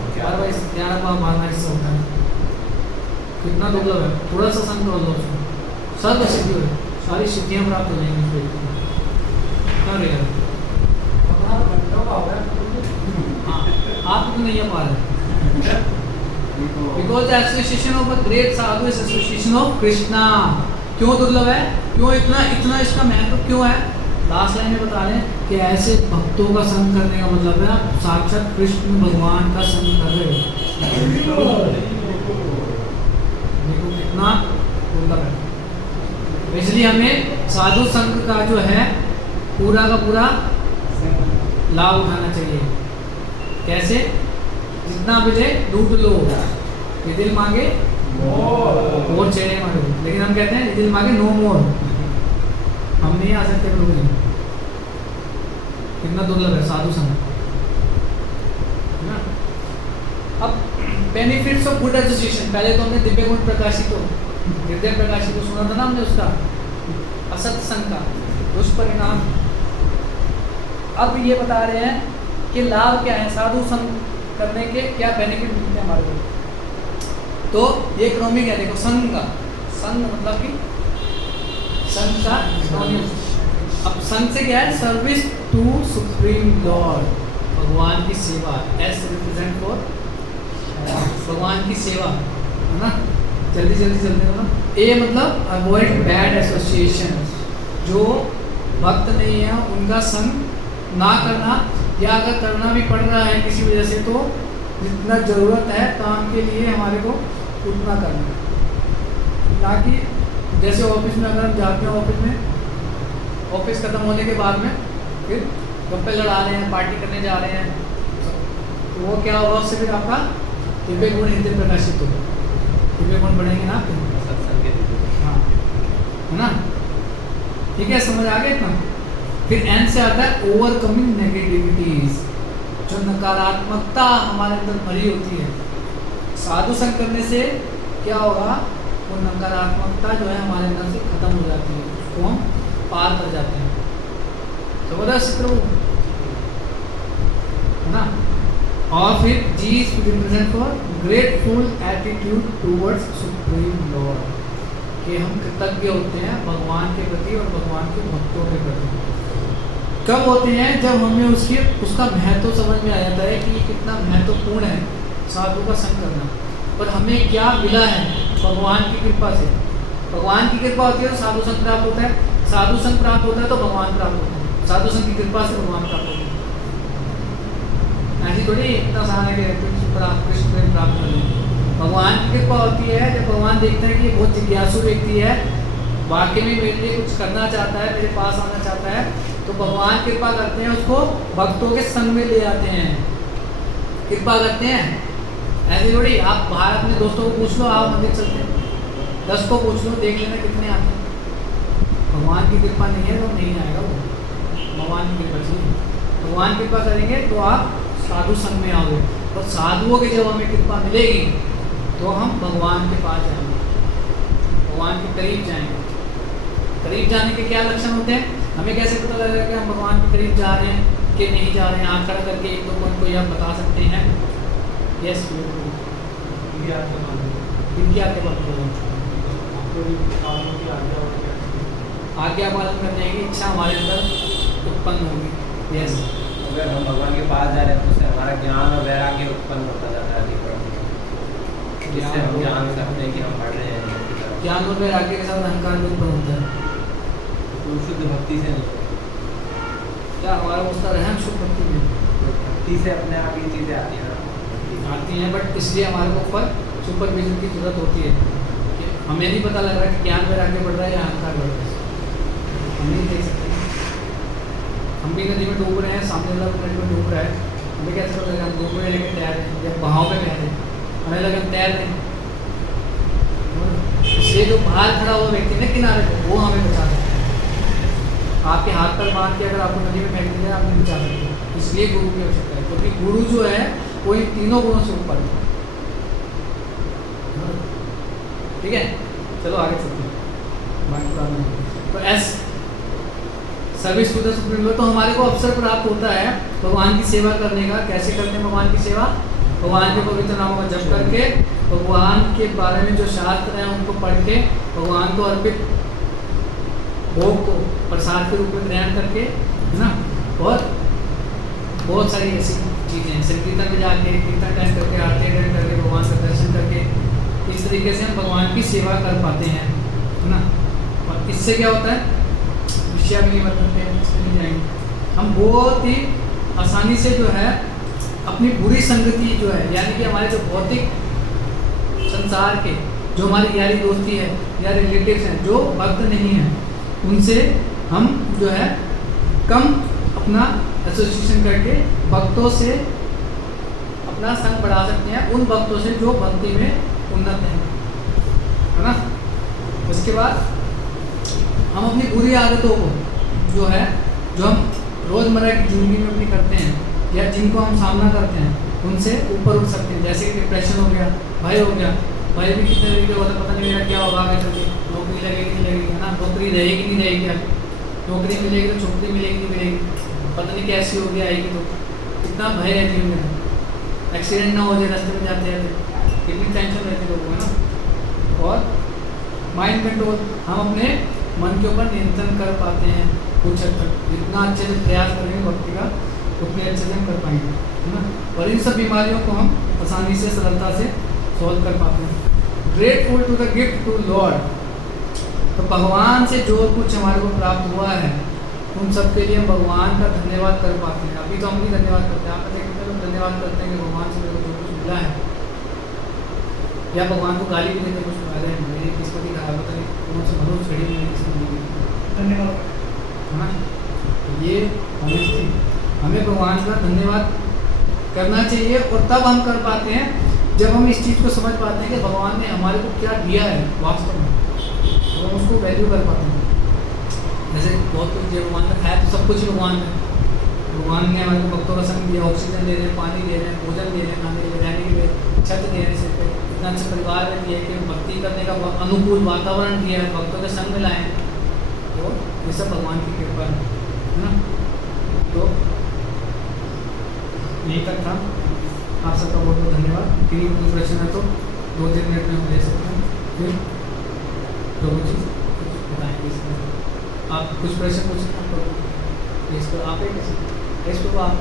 12 हिस्सा होता है। कितना दुर्लभ है, थोड़ा सा संग कर लो उसमें, सर्व सिद्धि है, सारी सिद्धियां प्राप्त हो जाएंगी इस व्यक्ति को। क्या रहेगा? आप तो नहीं पा रहे, because the association of a great Sadhu is association of Krishna. क्यों दुर्लभ है, क्यों इतना इसका महत्व क्यों है? लास्ट लाइन में बता रहे हैं कि ऐसे भक्तों का संग करने का मतलब है आप साक्षात कृष्ण भगवान का संग कर रहे हो। देखो कितना दुर्लभ है। इसलिए हमें साधु संघ का जो है पूरा का पूरा लाभ उठाना चाहिए। कैसे? जितना मिले लूट लो, ये दिल मांगे और चेहरे मांगे, लेकिन हम कहते हैं ये दिल मांगे नो मोर। हम नहीं आ सकते लोग नहीं। कितना दुर्लभ है साधु संघ, है ना? अब बेनिफिट्स ऑफ गुड एसोसिएशन। पहले तो हमने दिव्य गुण प्रकाशित हृदय प्रकाशित को सुना था ना हमने, उसका असत संघ का दुष्परिणाम। अब ये बता रहे हैं कि लाभ क्या है, साधु संघ करने के क्या बेनिफिट मिलते हैं हमारे को। तो ये क्रॉमिक है, देखो संघ का, संघ मतलब कि संघ का क्रॉमिक। अब संघ से क्या है? सर्विस टू सुप्रीम लॉर्ड, भगवान की सेवा। एस रिप्रेजेंट फॉर भगवान की सेवा, है ना? जल्दी चलते ना। ए मतलब अवॉइड बैड एसोसिएशन, जो भक्त नहीं है उनका संग ना करना, या अगर करना भी पड़ रहा है किसी वजह से तो जितना ज़रूरत है काम के लिए हमारे को उतना करना, ना कि जैसे ऑफिस में अगर हम जाते हैं, ऑफिस ख़त्म होने के बाद में फिर गप्पे लड़ा रहे हैं, पार्टी करने जा रहे हैं, तो वो क्या होगा? उससे फिर आपका दिव्य गुण हृदय प्रकाशित होगा, दिव्य गुण बढ़ेंगे ना आपके। हाँ, है ना? ठीक है, समझ आ गया इतना? फिर एन से आता है ओवरकमिंग नेगेटिविटीज, जो नकारात्मकता हमारे अंदर भरी होती है। साधु संग करने से क्या होगा? वो नकारात्मकता जो है हमारे अंदर से खत्म हो जाती है, उसको हम पार कर जाते हैं। जबरदस्त चित्र है ना? और फिर G is represent for grateful attitude towards supreme lord, कि हम कृतज्ञ होते हैं भगवान के प्रति और भगवान के भक्तों के प्रति। कब होते हैं? जब हमें उसका महत्व समझ में आ जाता है कि ये कितना महत्वपूर्ण है साधु का संग करना, और हमें क्या मिला है भगवान की कृपा से। भगवान की कृपा होती है तो साधु संग प्राप्त होता है, साधु संग प्राप्त होता है तो भगवान प्राप्त होता है, साधु संग की कृपा से भगवान प्राप्त होता है। ऐसी थोड़ी इतना आसान है कि कृष्ण प्रेम प्राप्त कर लें। भगवान की कृपा होती है जब भगवान देखते हैं कि ये बहुत जिज्ञासु व्यक्ति है, वाकई में मेरे लिए कुछ करना चाहता है, मेरे पास आना चाहता है, तो भगवान कृपा करते हैं, उसको भक्तों के संग में ले आते हैं, कृपा करते हैं। ऐसे थोड़ी आप बाहर अपने दोस्तों को पूछ लो, आप मंदिर चलते हैं, 10 को पूछ लो, देख लेना कितने आते हैं। भगवान की कृपा नहीं है तो नहीं आएगा वो, भगवान की कृपा चाहिए। भगवान कृपा करेंगे तो आप साधु संग में आओगे, और साधुओं की जब हमें कृपा मिलेगी तो हम भगवान के पास जाएंगे, भगवान के करीब जाएंगे। करीब जाने के क्या लक्षण होते हैं? हमें कैसे पता लगेगा कि हम भगवान के करीब जा रहे हैं कि नहीं जा रहे हैं? आँख खड़ा करके 1-2 पॉइंट को आप बता सकते हैं। यस, इनकी आज्ञा पालन करो, आज्ञा पालन करने की इच्छा हमारे अंदर उत्पन्न होगी। यस, अगर हम भगवान के पास जा रहे हैं तो उससे हमारा ज्ञान और वैराग्य उत्पन्न होता जाता है, जिससे हम जान सकते हैं कि हम पढ़ रहे हैं। ज्ञान और वैराग्य के साथ अहंकार भी उत्पन्न होता है। तो शुद्ध भक्ति से नहीं, क्या हमारा उसका रहन शुद्ध भक्ति में भक्ति से अपने आप ये चीज़ें आती हैं आती हैं, बट इसलिए हमारे को ऊपर सुपरविजन की जरूरत होती है कि हमें नहीं पता लग रहा है कि ज्ञान वैराग्य बढ़ रहा है या अहंकार बढ़ रहा है। हम नहीं देख सकते, हम भी नदी में डूब रहे हैं, सामने वाला नदी में डूब रहा है, हमें कैसे पता लगा? हम डूब रहे लेकिन तैर रहे हैं, जब बहाव में बह रहे हैं हमें लगे हम तैर रहे हैं। इसलिए जो बाहर खड़ा हुआ व्यक्ति है किनारे को, वो हमें बचा सकता है। आपके हाथ पर बांध के अगर आपको नदी में फेंक दिया आप नहीं बचा सकते। इसलिए गुरु की आवश्यकता है, क्योंकि गुरु जो है वो इन तीनों गुणों से ऊपर है। ठीक है, चलो आगे चलते हैं। तो as service to the supreme Lord. तो हमारे को अवसर प्राप्त होता है भगवान की सेवा करने का। कैसे करते हैं भगवान की सेवा? भगवान के पवित्र नामों का जप करके, भगवान के बारे में जो शास्त्र हैं उनको पढ़ के, भगवान को अर्पित भोग को प्रसाद के रूप में ग्रहण करके, है ना। और बहुत सारी ऐसी चीज़ें हैं, संकीर्तन में जाके कीर्तन अटेंड करके, आरती अटेंड करके, भगवान का दर्शन करके, इस तरीके से हम भगवान की सेवा कर पाते हैं, है ना। और इससे क्या होता है? विषय भी वर्तन पे नहीं जाएंगे हम। बहुत ही आसानी से जो है अपनी बुरी संगति जो है, यानी कि हमारे जो भौतिक संसार के जो हमारी यारी दोस्ती है या रिलेटिव्स हैं जो भक्त नहीं हैं, उनसे हम जो है कम अपना एसोसिएशन करके भक्तों से अपना संग बढ़ा सकते हैं, उन भक्तों से जो भक्ति में उन्नत हैं, है ना। उसके बाद हम अपनी बुरी आदतों को जो है, जो हम रोज़मर्रा की ज़िंदगी में अपनी करते हैं या जिनको हम सामना करते हैं, उनसे ऊपर उठ सकते हैं। जैसे कि डिप्रेशन हो गया, भय हो गया। भय भी कितने तरीके होता है, पता नहीं मेरा क्या होगा आगे चलके, नौकरी लगेगी नहीं लगेगी, है ना, नौकरी रहेगी नहीं रहेगी, आगे नौकरी मिलेगी तो छोकरी मिलेगी नहीं मिलेगी, पता नहीं कैसी होगी आएगी, तो कितना भय है जीवन में। एक्सीडेंट ना हो जाए रास्ते में जाते जाते, कितनी टेंशन रहती है लोगों को, है ना। और माइंड कंट्रोल, हम अपने मन के ऊपर नियंत्रण कर पाते हैं कुछ हद तक, जितना अच्छे से प्रयास करेंगे भक्ति का उतने अच्छे से हम कर पाएंगे, है ना। और इन सब बीमारियों को हम आसानी से सरलता से सॉल्व कर पाते हैं। Grateful to the gift to Lord, तो भगवान से जो कुछ हमारे को प्राप्त हुआ है उन सब के लिए हम भगवान का धन्यवाद कर पाते हैं। अभी तो हम नहीं धन्यवाद करते हैं, आप देखते हैं धन्यवाद करते हैं कि भगवान से मेरे को जो कुछ मिला है, या भगवान को गाली भी देते कुछ मिला है, मेरी किस्मत ही खराब होता है, कौन से भरोस छड़ी मेरी किस्मत नहीं गई, धन्यवाद। है ना। ये ऑनेस्टी, हमें भगवान का धन्यवाद करना चाहिए। और तब हम कर पाते हैं जब हम इस चीज़ को समझ पाते हैं कि भगवान ने हमारे को क्या दिया है वास्तव में, तो हम उसको वैल्यू कर पाते हैं। जैसे बहुत कुछ दिया भगवान का, है तो सब कुछ ही भगवान में। भगवान ने हमारे को भक्तों का संग दिया, ऑक्सीजन दे रहे हैं, पानी दे रहे हैं, भोजन दे रहे हैं, खाने के लिए, रहने के लिए छत दे रहे हैं सिर पे, इतना अच्छा परिवार में दिया कि भक्ति करने का अनुकूल वातावरण दिया है, भक्तों के संग में लाए, तो ये सब भगवान की कृपा है ना। तो यही तक था। आप सबका बहुत बहुत धन्यवाद। फिर कोई प्रश्न है तो 2-3 मिनट में हम ले सकते हैं, फिर जो कुछ बताएंगे इसमें। आप कुछ प्रश्न पूछ सकते हैं, इसको आप इसको आप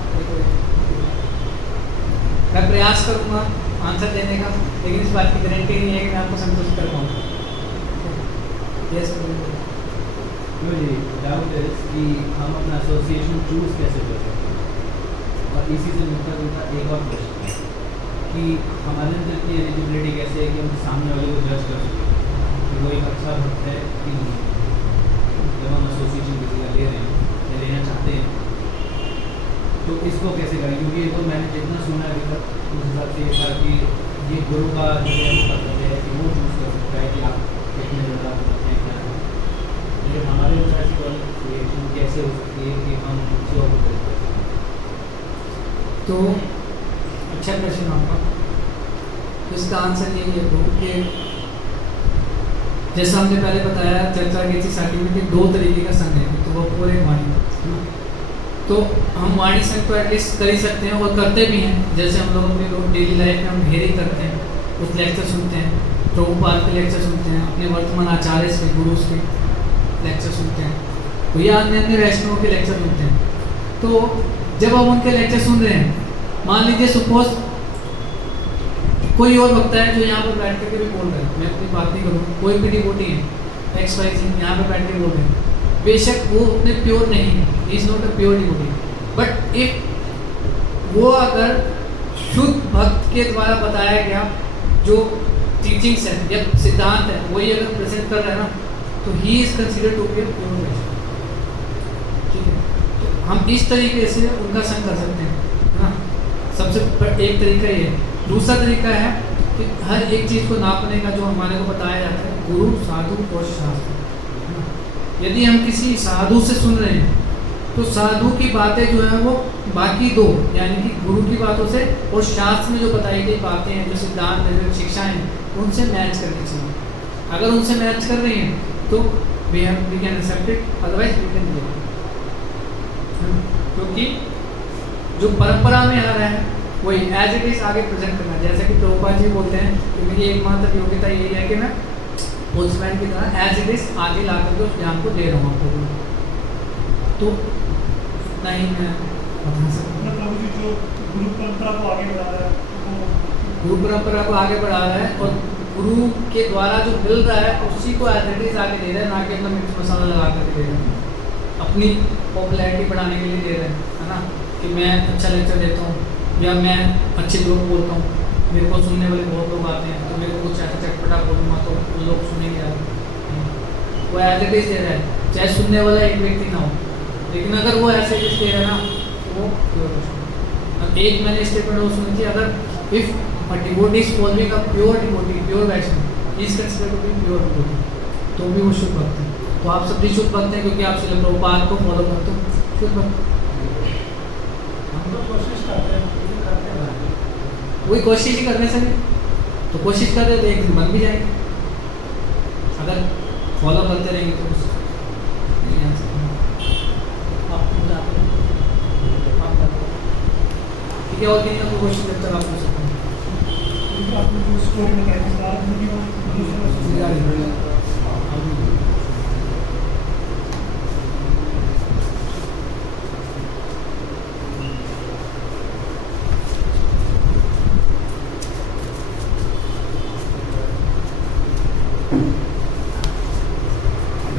मैं प्रयास करूँगा आंसर देने का, लेकिन इस बात की गारंटी नहीं है कि मैं आपको संतुष्ट कर पाऊँगा। यस मुझे डाउट है कि हम अपना एसोसिएशन चूज़ कैसे कर सकते हैं। और इसी से मिलता जुलता एक और प्रश्न है कि हमारे अंदर की एलिजिबिलिटी कैसे है कि हम सामने वाले को जज कर सकें कि वो एक अच्छा भक्त है कि नहीं। जब हम एसोसिएशन किसी का ले रहे हैं या लेना चाहते हैं तो इसको कैसे करें, क्योंकि ये तो मैंने जितना सुना है अभी तक उस हिसाब से ये था कि ये गुरु का जो है वो कर्तव्य है कि वो चूज़ कर सकता है कि आप कितने ज़्यादा करते हैं क्या है। लेकिन हमारे अंदर ऐसी क्वालिफिकेशन कैसे हो सकती है कि हम किसी और को कर सकते हैं। तो अच्छा प्रश्न आपका। इसका आंसर यही है कि जैसा हमने पहले बताया, चर्चा की थी स्टार्टिंग में कि 2 तरीके का संघ है, तो वो पूरे वाणी। तो हम वाणी संघ तो एटलीस्ट कर ही सकते हैं और करते भी हैं। जैसे हम लोग अपनी डेली लाइफ में हम ढेर ही करते हैं, कुछ लेक्चर सुनते हैं, प्रभुपाद के लेक्चर सुनते हैं, अपने वर्तमान आचार्य के गुरु के लेक्चर सुनते हैं, तो या अन्य अन्य वैष्णवों के लेक्चर सुनते हैं। तो जब हम उनके लेक्चर सुन रहे हैं, मान लीजिए सपोज कोई और वक्ता है जो यहाँ पर बैठ करके भी बोल रहे हैं, मैं अपनी बात नहीं करूँ, कोई भी डिवोटी है XYZ यहाँ पर बैठ के बोल रहे हैं, बेशक वो उतने प्योर नहीं है, is not a pure devotee, but if वो अगर शुद्ध भक्त के द्वारा बताया गया जो टीचिंग्स है या सिद्धांत है वही अगर प्रेजेंट कर रहा है ना, तो he is considered to be a pure Vaishnav. ठीक है, तो हम इस तरीके से उनका संग कर सकते हैं ना। सबसे एक तरीका ये है। दूसरा तरीका है कि हर एक चीज़ को नापने का जो हमारे को बताया जाता है गुरु, साधु और शास्त्र। यदि हम किसी साधु से सुन रहे हैं तो साधु की बातें जो है वो बाकी 2 यानी कि गुरु की बातों से और शास्त्र में जो बताई गई बातें हैं, जो सिद्धांत है, जो शिक्षाएं हैं, उनसे मैच करनी चाहिए। अगर उनसे मैच कर रही हैं तो we can accept it, otherwise we can leave. क्योंकि जो परंपरा में आ रहा है वही एज इट इज आगे प्रेजेंट करना है। जैसे कि प्रभुपाद जी बोलते हैं कि मेरी एकमात्र योग्यता यही है कि मैं पोस्टमैन की तरह एज इट इज आगे ला करके उस ज्ञान को दे रहा हूँ आपको। तो नहीं मैं बता सकता। मतलब प्रभु जी जो गुरु परंपरा को आगे बढ़ा रहा है वो गुरु परंपरा को आगे बढ़ा रहा है और गुरु के द्वारा जो मिल रहा है उसी को एज इट इज आगे दे रहा है, ना कि अपना मिर्च मसाला लगा करके दे रहा है, अपनी पॉपुलैरिटी बढ़ाने के लिए दे रहे हैं, है ना, कि मैं अच्छा लेक्चर देता हूँ या मैं अच्छे जोक बोलता हूँ, मेरे को सुनने वाले बहुत लोग आते हैं तो मेरे को कुछ ऐसा चटपटा बोलूँगा तो लोग सुनेंगे आगे। वो एज इट इज दे रहा है, चाहे सुनने वाला एक व्यक्ति ना हो, लेकिन अगर वो ऐसे इज दे रहा है ना तो वो प्योर। एक मैंने स्टेटमेंट वो सुनी थी, अगर if a devotee is following a pure devotee, pure Vaishnava, he is considered to be pure devotee, तो भी वो शुद्ध भक्त है। तो आप सब भी शुद्ध भक्त हैं क्योंकि आप श्रील प्रभुपाद को फॉलो करते हो, शुद्ध भक्त। हम तो कोशिश करते हैं वही कोशिश ही करने से तो कोशिश कर रहे तो एक दिन बन भी जाएंगे, अगर फॉलो करते रहेंगे तो नहीं आ सकते। आप ठीक है, और कहीं आपको कोशिश जब तक आप हो सकते हैं। आपने जो स्टोरी बताई थी,